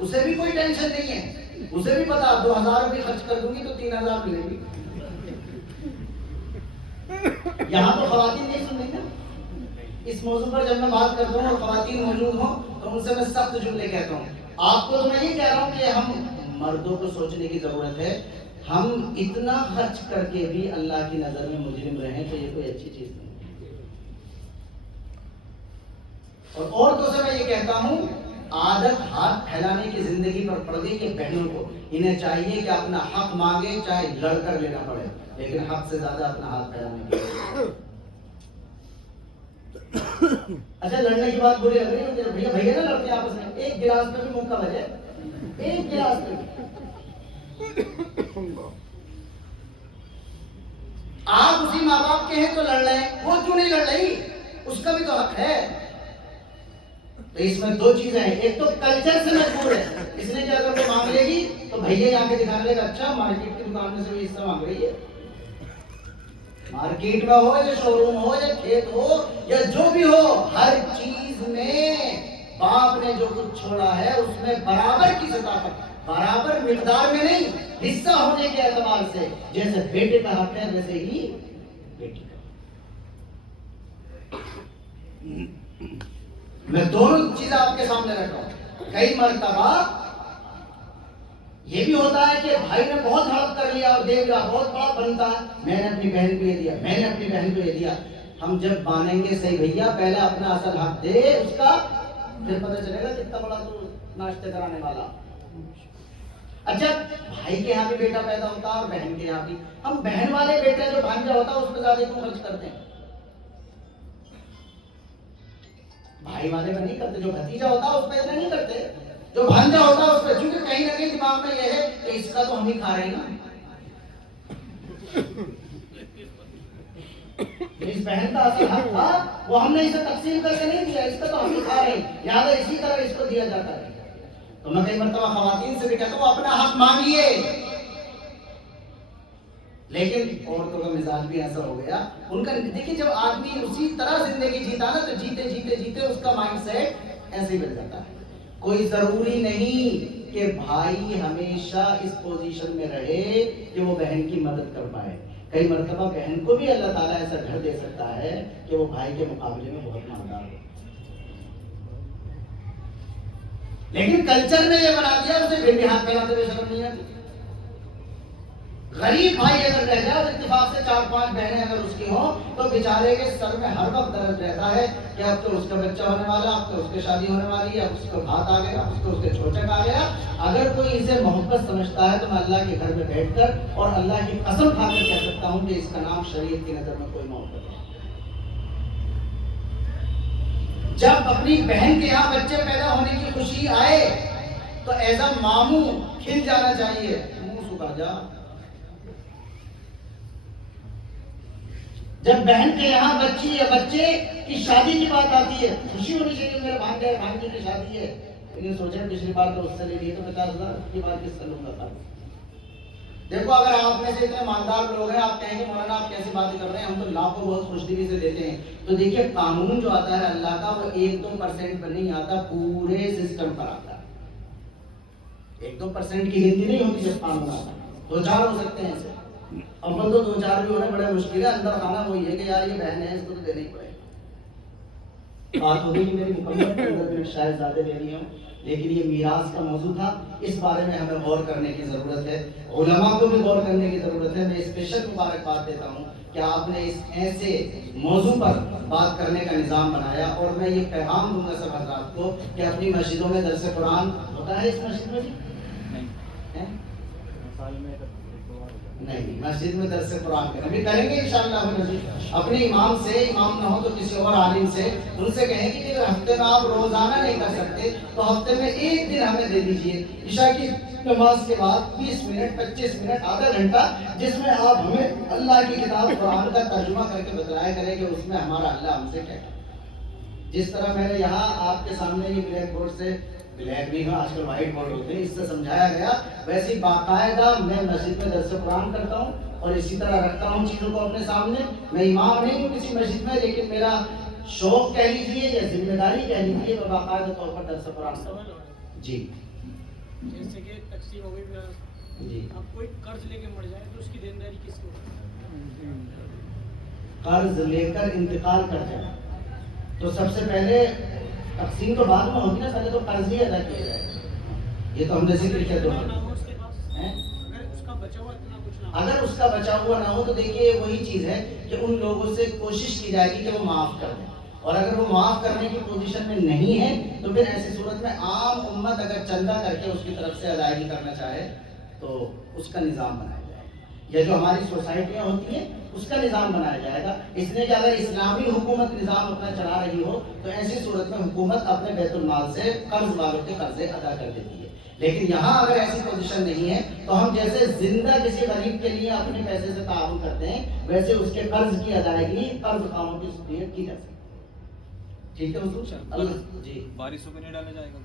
اسے بھی کوئی ٹینشن نہیں ہے، اسے بھی پتا 2000 روپئے خرچ کر دوں گی تو 3000 ملے گی. یہاں تو خواتین نہیں سن رہی نا اس موضوع پر. جب میں بات کرتا ہوں اور خواتین موجود ہوں تو ان سے میں سخت جملے کہتا ہوں. آپ کو تو میں یہ کہہ رہا ہوں کہ ہم مردوں کو سوچنے کی ضرورت ہے، ہم اتنا خرچ کر کے بھی اللہ کی نظر میں مجرم رہیں تو یہ کوئی اچھی چیز نہیں. اور عورتوں سے میں یہ کہتا ہوں، عادت ہاتھ پھیلانے کی زندگی پر پڑ گئی کہ بہنوں کو انہیں چاہیے کہ اپنا حق مانگے، چاہے لڑ کر لینا پڑے، لیکن حق سے زیادہ اپنا ہاتھ پھیلانے کی. اچھا لڑنے کی بات بری لگ رہی ہے بھیا، بھیا نا لڑتے ہیں آپس میں، ایک گلاس میں بھی موقع بجے، ایک گلاس میں. آپ اسی ماں باپ کے ہیں تو لڑ رہے ہیں، وہ کیوں نہیں لڑ رہی؟ اس کا بھی تو حق ہے. تو اس میں دو چیزیں ہیں، ایک تو کلچر سے مجبور ہے، اس نے کیا اگر وہ مانگ لے گی تو بھیا جا کے دکھانے لگا اچھا مارکیٹ کی دکان میں سے بھی حصہ مانگ رہی ہے. مارکیٹ میں ہو یا شو روم ہو یا کھیت ہو یا جو بھی ہو، ہر چیز میں باپ نے جو کچھ چھوڑا ہے اس میں برابر کی سطح پر، برابر مقدار میں نہیں، حصہ ہونے کے اعتبار سے جیسے بیٹے کا حق ہے ویسے ہی بیٹی کا. میں دونوں چیزیں آپ کے سامنے رکھ رہا ہوں. کئی مرتبہ یہ بھی ہوتا ہے کہ بھائی نے بہت ہڑپ کر لیا اور دے دیا، بہت بڑا بنتا ہے، میں نے اپنی بہن کو یہ دیا، میں نے اپنی بہن کو یہ دیا. ہم جب مانیں گے صحیح بھیا پہلے اپنا اصل حق دے اس کا، پھر پتہ چلے گا کتنا بڑا تو ناشتے کرانے والا. اچھا بھائی کے یہاں بھی بیٹا پیدا ہوتا اور بہن کے یہاں بھی، ہم بہن والے بیٹے جو بھانجا ہوتا اس پہ زیادہ کیوں خرچ کرتے ہیں؟ بھائی والے میں نہیں کرتے، جو بھتیجا ہوتا اس پہ اتنا نہیں کرتے، جو بھانجا ہوتا اس پہ، چونکہ کہیں نہ کہیں دماغ میں یہ ہے کہ اس کا تو ہم ہی کھا رہے ہیں نا، اس بہن کا اصل حق تھا وہ ہم نے اسے تقسیم کر کے نہیں دیا، اس کا تو ہم ہی کھا رہے ہیں، لہٰذا اسی طرح اس کو دیا جاتا ہے. تو میں کئی مرتبہ خواتین سے بھی کہتا ہوں اپنا حق مانگیے. لیکن عورتوں کا مزاج بھی ایسا ہو گیا، ان کا دیکھیے جب آدمی اسی طرح زندگی جیتا نا تو جیتے جیتے جیتے اس کا مائنڈ سیٹ ایسے ہی بن جاتا ہے. کوئی ضروری نہیں کہ بھائی ہمیشہ اس پوزیشن میں رہے کہ وہ بہن کی مدد کر پائے. کئی مرتبہ بہن کو بھی اللہ تعالیٰ ایسا گھر دے سکتا ہے کہ وہ بھائی کے مقابلے میں بہت مالدار ہو. لیکن کلچر نے یہ بنا دیا اسے بھنڈی ہاتھ پھیلاتے ہوئے شرم نہیں آتی. غریب بھائی اگر رہ جائے اور اتفاق سے 4-5 بہنیں اگر اس کی ہوں تو بیچارے کے سر میں ہر وقت درد رہتا ہے کہ اب تو اس کا بچہ ہونے والا, اب تو اس کی شادی ہونے والی ہے, اب اس کو بھات آ گیا, اب اس کو اس کے چوچک آ گیا. اگر کوئی اسے محبت سمجھتا ہے تو میں اللہ کے گھر میں بیٹھ کر اور اللہ کی قسم کھا کر کہہ سکتا ہوں کہ اس کا نام شریعت کی نظر میں کوئی محبت ہے. جب اپنی بہن کے یہاں بچے پیدا ہونے کی خوشی آئے تو ایز اے ماموں کھل جانا چاہیے, منہ سکھا جا. جب بہن کے یہاں بچی یا بچے کی شادی کی بات آتی ہے خوشی ہونی چاہیے, میرے بھانجے یا بھانجی کی شادی ہے. لیکن سوچیں پچھلی بار تو اس سے لے لیے تو 50,000, کی بات کس سے لوں گا. دیکھو اگر آپ میں سے اتنے مالدار لوگ ہیں, آپ کہیں گے مولانا آپ کیسی باتیں کر رہے ہیں, ہم تو لاکھوں بہت خوش دلی سے دیتے ہیں. تو دیکھیے قانون جو آتا ہے اللہ کا وہ 1-2% پر نہیں آتا, پورے سسٹم پر آتا ہے. 1-2% کی گنتی نہیں ہوتی جب قانون آتا ہے. 2-4 ہو سکتے ہیں ایسے, اول تو 2-4 بھی ہونے بڑے مشکل ہے. اندر کھانا وہی ہے کہ یار یہ بہن ہے, اس کو تو دینا ہی پڑے گا. بات ہوگی کہ میری مکمل 15 منٹ شاید زیادہ لے رہی ہوں, لیکن یہ میراث کا موضوع تھا, اس بارے میں ہمیں غور کرنے کی ضرورت ہے, علماء کو بھی غور کرنے کی ضرورت ہے. میں اسپیشل مبارکباد دیتا ہوں کہ آپ نے اس ایسے موضوع پر بات کرنے کا نظام بنایا, اور میں یہ پیغام دوں گا سب حضرات کو کہ اپنی مسجدوں میں درس قرآن ہوتا ہے. اس مسجد میں نہیں, مسجد میں درس قرآن ابھی کریں گے انشاءاللہ. اپنے امام سے, امام نہ ہو تو کسی اور عالم سے, ان سے کہیں گے کہ ہفتے میں آپ روزانہ نہیں کر سکتے تو ہفتے میں ایک دن ہمیں دے دیجیے عشاء کی نماز کے بعد 20 منٹ 25 منٹ آدھا گھنٹہ, جس میں آپ ہمیں اللہ کی کتاب قرآن کا ترجمہ کر کے بتلایا کریں کہ اس میں ہمارا اللہ ہم سے کہتا ہے. جس طرح میں نے یہاں آپ کے سامنے یہ بلیک بورڈ سے, بلیک بھی ہوں آج کل وائٹ بورڈ ہوتے ہیں, اس سے سمجھایا گیا, ویسے باقاعدہ میں مسجد میں درس قرآن کرتا ہوں اور اسی طرح رکھتا ہوں چیزوں کو اپنے سامنے. میں امام نہیں ہوں کسی مسجد میں, لیکن میرا شوق کہہ لیجیے یا ذمہ داری کہہ لیجیے, میں باقاعدہ طور پر درس قرآن کرتا ہوں. جی جیسے کہ تقسیم ہو گئی, جی اب کوئی قرض لے کے مر جائے تو اس کی دینداری کس کو؟ قرض لے کر انتقال کر جائے تو سب سے پہلے تقسیم تو بعد میں ہوگی نا, پہلے تو قرض ہی ادا کیا جائے. یہ تو ہم نے ذکر کیا. اگر اس کا بچا ہوا نہ ہو تو دیکھیے وہی چیز ہے کہ ان لوگوں سے کوشش کی جائے گی کہ وہ معاف کر دیں, اور اگر وہ معاف کرنے کی پوزیشن میں نہیں ہے تو پھر ایسی صورت میں عام امت اگر چندہ کر کے اس کی طرف سے ادائیگی کرنا چاہے تو اس کا نظام بنایا جائے گا, یا جو ہماری سوسائٹیاں ہوتی ہیں اس کا نظام بنایا جائے گا. اس لیے کہ اگر اسلامی حکومت نظام اپنا چلا رہی ہو تو ایسی صورت میں حکومت اپنے بیت المال سے قرض والوں کے قرضے ادا کر دیتی ہے. لیکن یہاں اگر ایسی پوزیشن نہیں ہے تو ہم جیسے زندہ کسی غریب کے لیے اپنے پیسے سے تعاون کرتے ہیں, ویسے اس کے قرض کی ادائیگی قرض خواہوں کی سہولت کی جا سکتی ہے. ٹھیک ہے حضور؟ جی وارثوں کو نہیں ڈالا جائے گا,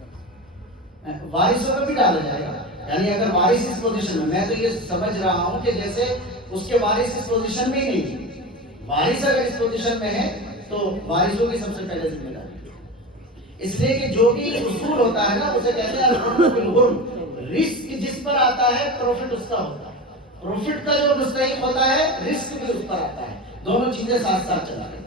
وارثوں کو بھی ڈالا جائے گا. یعنی اگر وارث اس پوزیشن میں تو یہ سمجھ رہا ہوں کہ جیسے اس کے وارث اس پوزیشن میں ہی نہیں, وارث اگر اس پوزیشن میں ہے تو وارثوں کی سب سے پہلے ذمہ داری. اس لیے کہ جو بھی اصول ہوتا ہے نا اسے کہتے ہیں بالغرم, رسک جس پر آتا ہے پروفٹ اس کا ہوتا ہے, پروفٹ کا جو مستحق ہوتا ہے رسک بھی اس پر آتا ہے, دونوں چیزیں ساتھ ساتھ چلا رہی ہیں.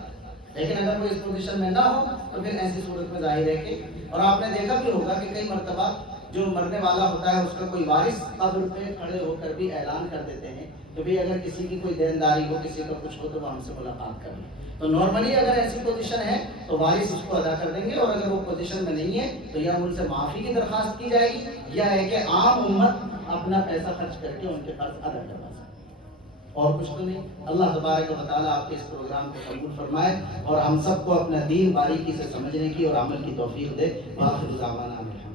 لیکن اگر کوئی اس پوزیشن میں نہ ہو تو پھر ایسی صورت میں ظاہر ہے کہ, اور آپ نے دیکھا بھی ہوگا کہ کئی مرتبہ جو مرنے والا ہوتا ہے اس کا کوئی وارث قبر پہ کھڑے ہو کر بھی اعلان کر دیتے ہیں کہ بھئی اگر کسی کی کوئی دینداری ہو, کسی کا کچھ ہو تو وہ ہم سے ملاقات کر لیں. تو نارملی اگر ایسی پوزیشن ہے تو وارث اس کو ادا کر دیں گے, اور اگر وہ پوزیشن میں نہیں ہے تو یا ان سے معافی کی درخواست کی جائے گی, یا ہے کہ عام امت اپنا پیسہ خرچ کر کے ان کے قرض ادا کروا سکے. اور کچھ تو نہیں. اللہ تبارک و تعالیٰ آپ کے اس پروگرام کو قبول فرمائے اور ہم سب کو اپنا دین باریکی سے سمجھنے کی اور عمل کی توفیق دے. وآخر دعوانا الحمدللہ.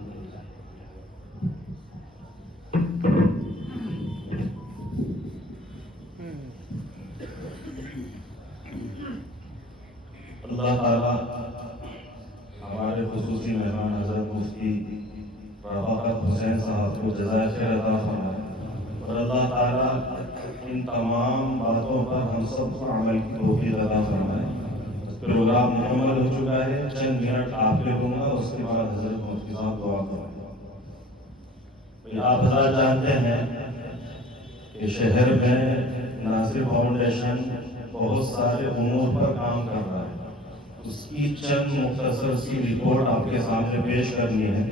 اللہ تعالیٰ ہمارے خصوصی مہمان حضرت مفتی رفاقت حسین صاحب کو جزائے خیر عطا فرمائے, اور اللہ تعالیٰ ان تمام باتوں پر ہم سب کو عمل کی توفیق عطا فرمائے. پروگرام مکمل ہو چکا ہے, چند منٹ آپ کے دوں گا, اس کے بعد حضرت مفتی صاحب دعا کریں. آپ حضرات جانتے ہیں کہ شہر میں ناصر فاؤنڈیشن بہت سارے امور پر کام کر رہا ہے. اس کی چند مختصر سی رپورٹ آپ کے سامنے پیش کرنی ہے.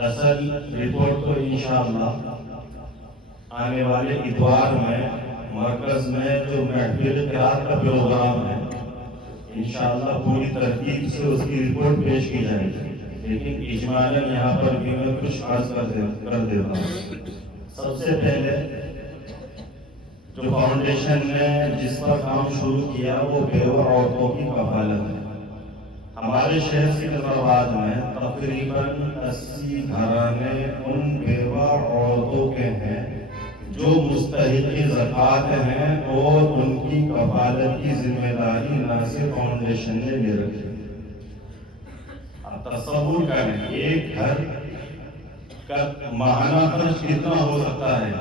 اصل رپورٹ تو انشاءاللہ آنے والے اتوار میں مرکز میں جو محفل قرات کا پروگرام ہے انشاءاللہ پوری ترتیب سے اس کی رپورٹ پیش کی جائے گی، لیکن اجمالاً یہاں پر بھی میں کچھ عرض کر دیتا ہوں۔ سب سے پہلے جو فاؤنڈیشن نے جس پر کام شروع کیا وہ بیوہ عورتوں کی کفالت ہے۔ ہمارے شہر سکندرآباد میں تقریباً 80 گھرانے ان بیوہ عورتوں کے ہیں جو مستحق زکوٰۃ ہیں، اور ان کی کفالت کی ذمہ داری ناصر فاؤنڈیشن نے لے رکھی۔ اب تصور کریں ایک گھر کا ماہانہ خرچ کتنا ہو سکتا ہے،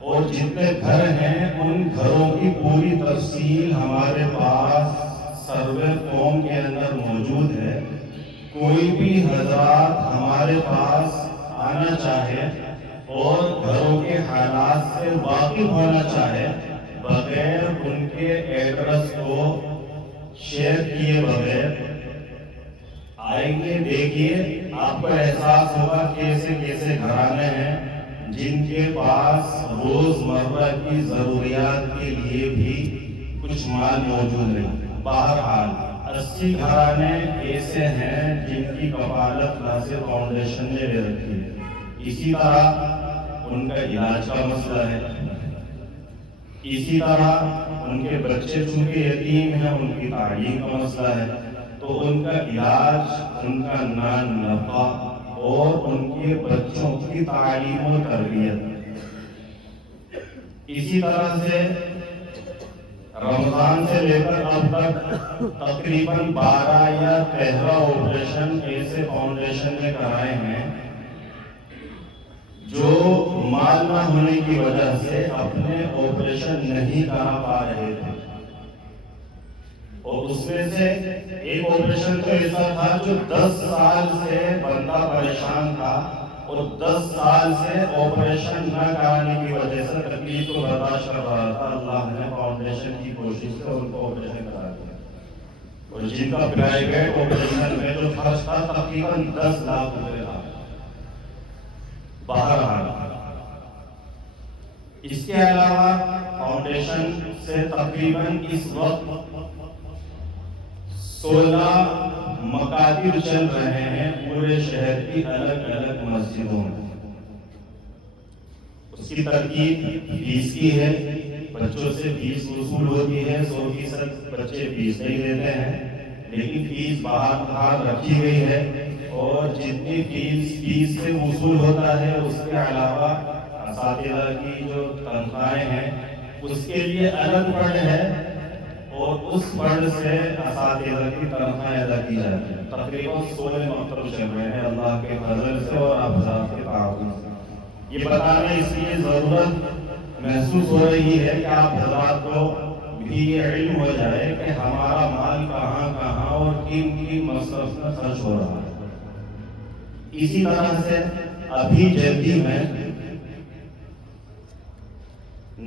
اور جتنے گھر ہیں ان گھروں کی پوری تفصیل ہمارے پاس سروے فارم کے اندر موجود ہے۔ کوئی بھی حضرات ہمارے پاس آنا چاہے اور گھروں کے حالات سے واقف ہونا چاہے بغیر ان کے ایڈریس کو شیئر کیے بغیر آئیں گے، دیکھیے آپ کو احساس ہوگا کیسے کیسے گھرانے ہیں جن کے پاس روزمرہ کی ضروریات کے لیے بھی کچھ مال موجود نہیں۔ بہرحال 80 گھرانے ایسے ہیں جن کی کفالت ناصر فاؤنڈیشن نے لے رکھی ہے۔ اسی طرح ان کا علاج کا مسئلہ ہے، اسی طرح ان کے بچے چونکہ یتیم ہیں ان کی تعلیم کا مسئلہ ہے، تو ان کا علاج، ان کا نان نفع اور ان کے بچوں کی تعلیم و تربیت۔ اسی طرح سے رمضان سے لے کر اب تک تقریباً 12 یا 13 آپریشن ایسے فاؤنڈیشن نے کرائے ہیں جو مال نہ ہونے کی وجہ سے اپنے آپریشن نہیں کرا پا رہے تھے، اور اس میں سے ایک آپریشن تو ایسا تھا جو 10 سال سے بندہ پریشان تھا، اور 10 سال سے آپریشن نہ کرانے کی وجہ سے تکلیف کو برداشت کر رہا تھا۔ اللہ نے فاؤنڈیشن کی کوشش سے ان کو آپریشن کرا دیا، اور جن کا پرائیویٹ آپریشن میں جو خرچ تھا تقریباً 10 لاکھ روپے تھا۔ بہرحال اس کے علاوہ فاؤنڈیشن سے تقریباً اس وقت 16 مکاتب چل رہے ہیں پورے شہر کی الگ الگ مسجدوں میں۔ اس کی ترکیب فیس کی ہے، بچوں سے فیس وصول ہوتی ہے، 100% بچے فیس نہیں دیتے ہیں، لیکن فیس باہر رکھی گئی ہے، اور جتنی فیس سے وصول ہوتا ہے اس کے علاوہ اساتذہ کی جو تنخواہیں ہیں اس کے لیے الگ فنڈ ہے، اور اس فنڈ سے اساتذہ کی تنخواہیں ادا کی جاتی ہیں۔ تقریباً 16 مکتب چل رہے ہیں اللہ کے فضل سے اور افراد کے تعاون سے۔ یہ بتانا اس لیے ضرورت محسوس ہو رہی ہے کہ آپ حضرات کو بھی یہ علم ہو جائے کہ ہمارا مال کہاں کہاں اور کن مصرف میں خرچ ہو رہا ہے۔ اسی طرح سے ابھی جلدی میں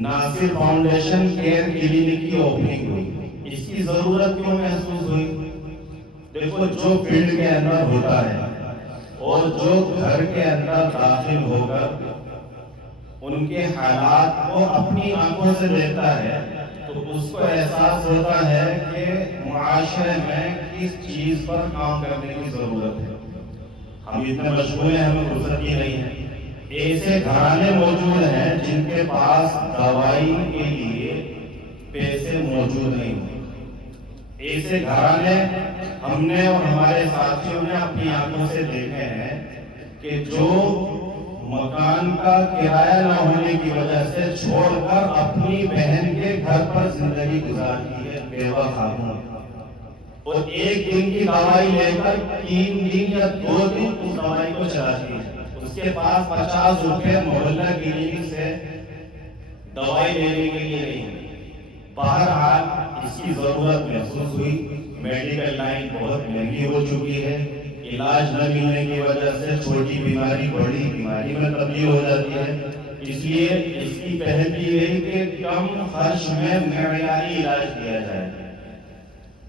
ناصر فاؤنڈیشن کیئر کلینک کی اوپننگ ہوئی۔ اس کی ضرورت کیوں محسوس ہوئی؟ دیکھو، جو فیلڈ کے اندر ہوتا ہے اور جو گھر کے اندر داخل ہو کر ان کے حالات کو اپنی آنکھوں سے دیکھتا ہے تو اس کو احساس ہوتا ہے کہ معاشرے میں کس چیز پر کام کرنے کی ضرورت ہے۔ ہم اتنے مشغول ہیں، ہمیں فرصت ہی نہیں ہے۔ ایسے گھرانے موجود ہیں جن کے پاس دوائی کے لیے پیسے موجود نہیں ہوتے۔ ایسے گھرانے ہم نے اور ہمارے ساتھیوں نے اپنی آنکھوں سے دیکھے ہیں کہ جو مکان کا کرایہ نہ ہونے کی وجہ سے چھوڑ کر اپنی بہن کے گھر پر زندگی گزارتی ہے بیوہ خاتون، اور ایک دن کی دوائی لے کر 3 دن یا 2 دن اس دوائی کو چلاتی ہے۔ اس کے پاس 50 روپے محلہ کلینک سے دوائی لینے کے لیے نہیں۔ بہرحال اس کی ضرورت محسوس ہوئی۔ میڈیکل لائن بہت مہنگی ہو چکی ہے، علاج نہ ملنے کی وجہ سے چھوٹی بیماری بڑی بیماری میں تبدیل ہو جاتی ہے۔ اس لیے اس کی پہل کی گئی کہ کم خرچ میں معیاری علاج کیا جائے۔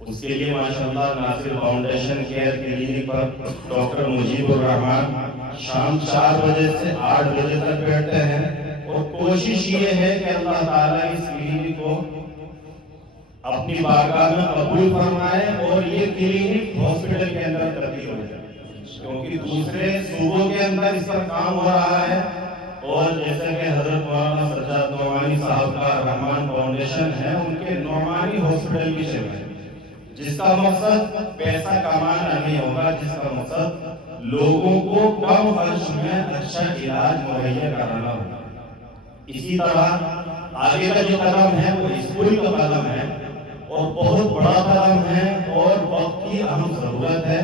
اس کے لیے ماشاءاللہ ناصر فاؤنڈیشن کیئر کلینک پر ڈاکٹر مجیب الرحمان شام 4 بجے سے 8 بجے تک بیٹھتے ہیں، اور کوشش یہ ہے کہ اللہ تعالیٰ اس کلینک کو اپنی بارگاہ میں قبول فرمائے اور یہ کلینک ہاسپٹل کے اندر تبدیل ہو جائے، کیونکہ دوسرے صوبوں کے اندر اس پر کام ہو رہا ہے. اور جیسے کہ حضرت مولانا سجاد نعمانی صاحب کا رحمان فاؤنڈیشن ہے، ان کے نعمانی ہاسپٹل بھی شامل ہے، جس کا مقصد پیسہ کمانا نہیں ہوگا، جس کا مقصد لوگوں کو کم خرچ میں اچھا علاج مہیا کرانا ہوگا. اسی طرح آگے کا جو قدم ہے وہ اسکول کا قدم ہے، اور بہت بڑا قدم ہے، اور وقت کی اہم ضرورت ہے.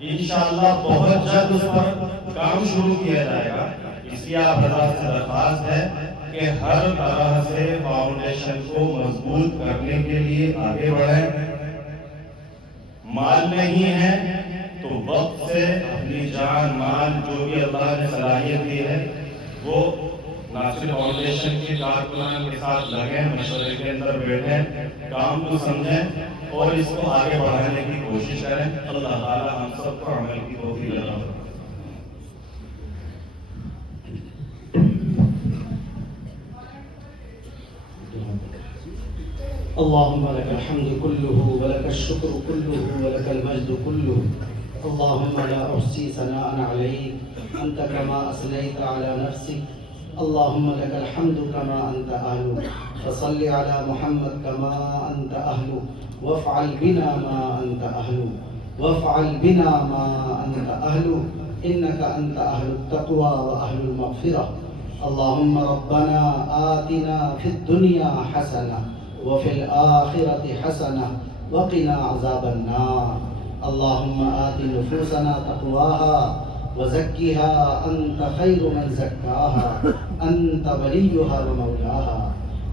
انشاءاللہ بہت جلد اس پر کام شروع کیا جائے گا. اس لیے آپ حضرات سے درخواست ہے کہ ہر طرح سے فاؤنڈیشن کو مضبوط کرنے کے لیے آگے بڑھیں. مال نہیں ہے تو وقت سے اپنی جان مال جو بھی اللہ نے صلاحیت دی ہے وہ ناصر فاؤنڈیشن کے کارکنان کے ساتھ لگیں، مشورے کے اندر بیٹھیں، کام کو سمجھیں اور اس کو آگے بڑھانے کی کوشش کریں. اللہ تعالی ہم سب کو عمل کی توفیق عطا فرمائے. اللهم لك الحمد كله ولك الشكر كله ولك المجد كله. اللهم لا أحصي ثناء عليك أنت كما أثنيت على نفسك. اللهم لك الحمد كما أنت أهل، فصل على محمد كما أنت أهل، وافعل بنا ما أنت أهل، وافعل بنا ما أنت أهل، إنك أنت أهل التقوى وأهل المغفرة. اللهم ربنا آتنا في الدنيا حسنة وفي الآخرة حسنة وقنا عذاب النار. اللهم آت نفوسنا تقواها وزكها أنت خير من زكاها أنت وليها ومولاها.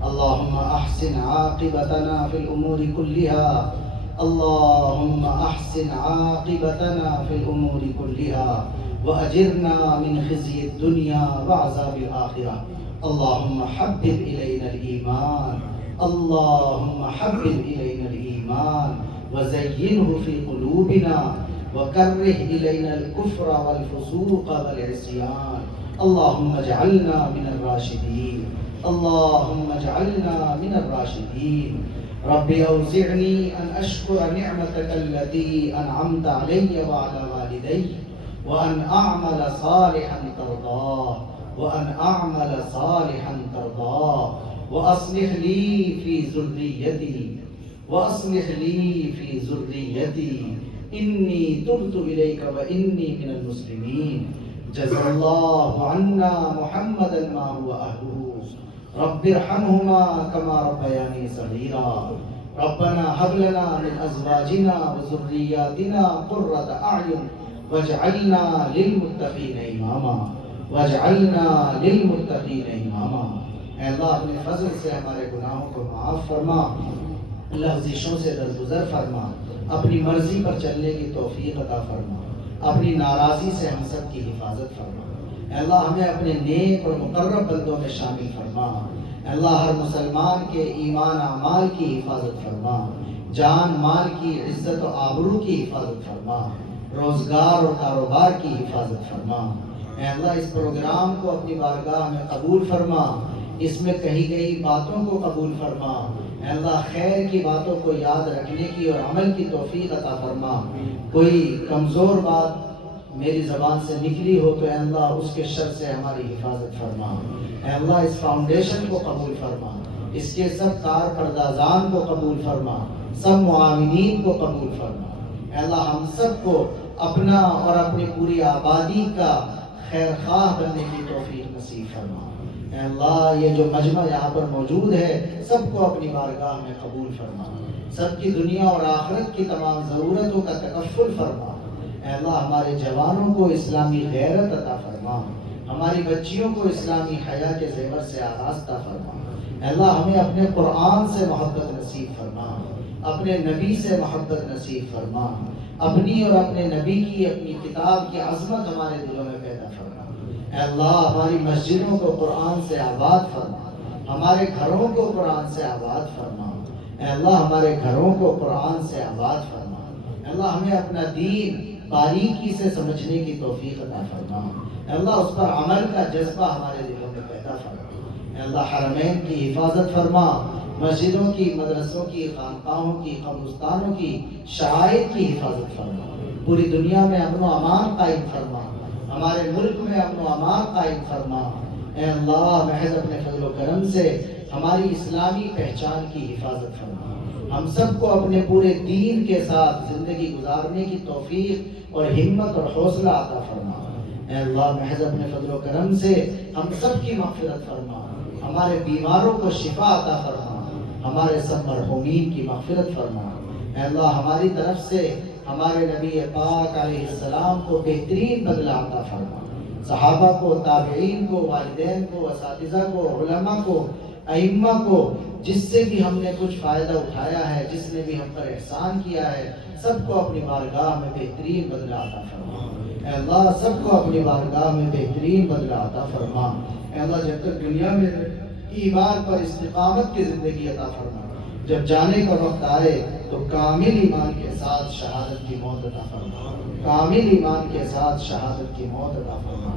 اللهم أحسن عاقبتنا في الأمور كلها، اللهم أحسن عاقبتنا في الأمور كلها وأجرنا من خزي الدنيا وعذاب الآخرة. اللهم حبب إلينا الإيمان، اللهم حبب إلينا الإيمان وزينه في قلوبنا وكره إلينا الكفر والفسوق والعصيان. اللهم اجعلنا من الراشدين، اللهم اجعلنا من الراشدين. رب أوزعني أن أشكر نعمتك التي أنعمت علي وعلى والدي، وأن أعمل صالحا ترضاه، وأن أعمل صالحا ترضاه، وأصلح لي في ذريتي، وأصلح لي في ذريتي، إني تبت إليك وإني من المسلمين. جزا الله عنا محمدا ما هو أهله، رب ارحمهما كما ربياني صغيرا. ربنا هب لنا من أزواجنا وذرياتنا قرة أعين واجعلنا للمتقين إماما، واجعلنا للمتقين إماما. اے اللہ اپنے فضل سے ہمارے گناہوں کو معاف فرما، لغزشوں سے درگزر فرما، اپنی مرضی پر چلنے کی توفیق عطا فرما، اپنی ناراضی سے ہم سب کی حفاظت فرما. اے اللہ ہمیں اپنے نیک اور مقرب بندوں میں شامل فرما. اے اللہ ہر مسلمان کے ایمان اعمال کی حفاظت فرما، جان مال کی عزت و آبرو کی حفاظت فرما، روزگار اور کاروبار کی حفاظت فرما. اے اللہ اس پروگرام کو اپنی بارگاہ میں قبول فرما، اس میں کہی گئی باتوں کو قبول فرما. اے اللہ خیر کی باتوں کو یاد رکھنے کی اور عمل کی توفیق عطا فرما. کوئی کمزور بات میری زبان سے نکلی ہو تو اے اللہ اس کے شر سے ہماری حفاظت فرما. اے اللہ اس فاؤنڈیشن کو قبول فرما، اس کے سب کارکردازان کو قبول فرما، سب معاونین کو قبول فرما. اے اللہ ہم سب کو اپنا اور اپنی پوری آبادی کا خیر خواہ بننے کی توفیق نصیب فرما. اے اللہ یہ جو مجمع یہاں پر موجود ہے سب کو اپنی بارگاہ میں قبول فرما، سب کی دنیا اور آخرت کی تمام ضرورتوں کا تکفل فرما. اے اللہ ہمارے جوانوں کو اسلامی غیرت عطا فرما، ہماری بچیوں کو اسلامی حیا کے زیور سے آراستہ فرما. اے اللہ ہمیں اپنے قرآن سے محبت نصیب فرما، اپنے نبی سے محبت نصیب فرما، اپنی اور اپنے نبی کی اپنی کتاب کی عظمت ہمارے دلوں میں پیدا فرما. اے اللہ ہماری مسجدوں کو قرآن سے آباد فرما، ہمارے گھروں کو قرآن سے آباد فرما. اے اللہ ہمارے گھروں کو قرآن سے آباد فرما. اے اللہ ہمیں اپنا دین باریکی سے سمجھنے کی توفیق عطا فرما. اے اللہ اس پر عمل کا جذبہ ہمارے دلوں میں پیدا فرما۔ اے اللہ حرمین کی حفاظت فرما، مسجدوں کی، مدرسوں کی، خانقاہوں کی، قبرستانوں کی، شعائر کی حفاظت فرما، پوری دنیا میں امن و امان قائم فرما، ہمارے ملک میں امن و امان قائم فرما۔ اے اللہ محض اپنے فضل و کرم سے ہماری اسلامی پہچان کی حفاظت فرما، ہم سب کو اپنے پورے دین کے ساتھ زندگی گزارنے کی توفیق اور ہمت اور حوصلہ عطا فرما۔ اے اللہ محض اپنے فضل و کرم سے ہم سب کی مغفرت فرما، ہمارے بیماروں کو شفا عطا فرما، ہمارے سب مرحومین کی مغفرت فرما۔ اے اللہ ہماری طرف سے ہمارے نبی پاک علیہ السلام کو بہترین بدلہ عطا فرما، صحابہ کو، تابعین کو، والدین کو، اساتذہ کو، علماء کو، ائمہ کو، جس سے بھی ہم نے کچھ فائدہ اٹھایا ہے، جس نے بھی ہم پر احسان کیا ہے، سب کو اپنی بارگاہ میں بہترین بدلہ عطا فرما۔ اے اللہ سب کو اپنی بارگاہ میں بہترین بدلہ عطا فرما۔ اے اللہ جب تک دنیا میں ایمان پر استقامت کی زندگی عطا فرما، جب جانے کا وقت آئے تو کامل ایمان کے ساتھ شہادت کی موت عطا فرما، کامل ایمان کے ساتھ شہادت کی موت عطا فرما۔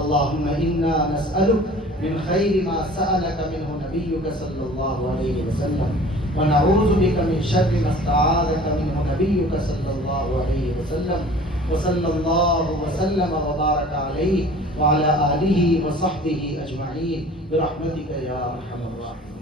اللہم انا نسألک من خیر ما سألک منہ نبیک صلی اللہ علیہ وسلم ونعوذ بک من شر ما استعاذک منہ نبیک صلی اللہ علیہ وسلم وصلی اللہ وسلم وبارک علیہ وعلی آلہ وصحبہ اجمعین برحمتک یا ارحم الراحمین۔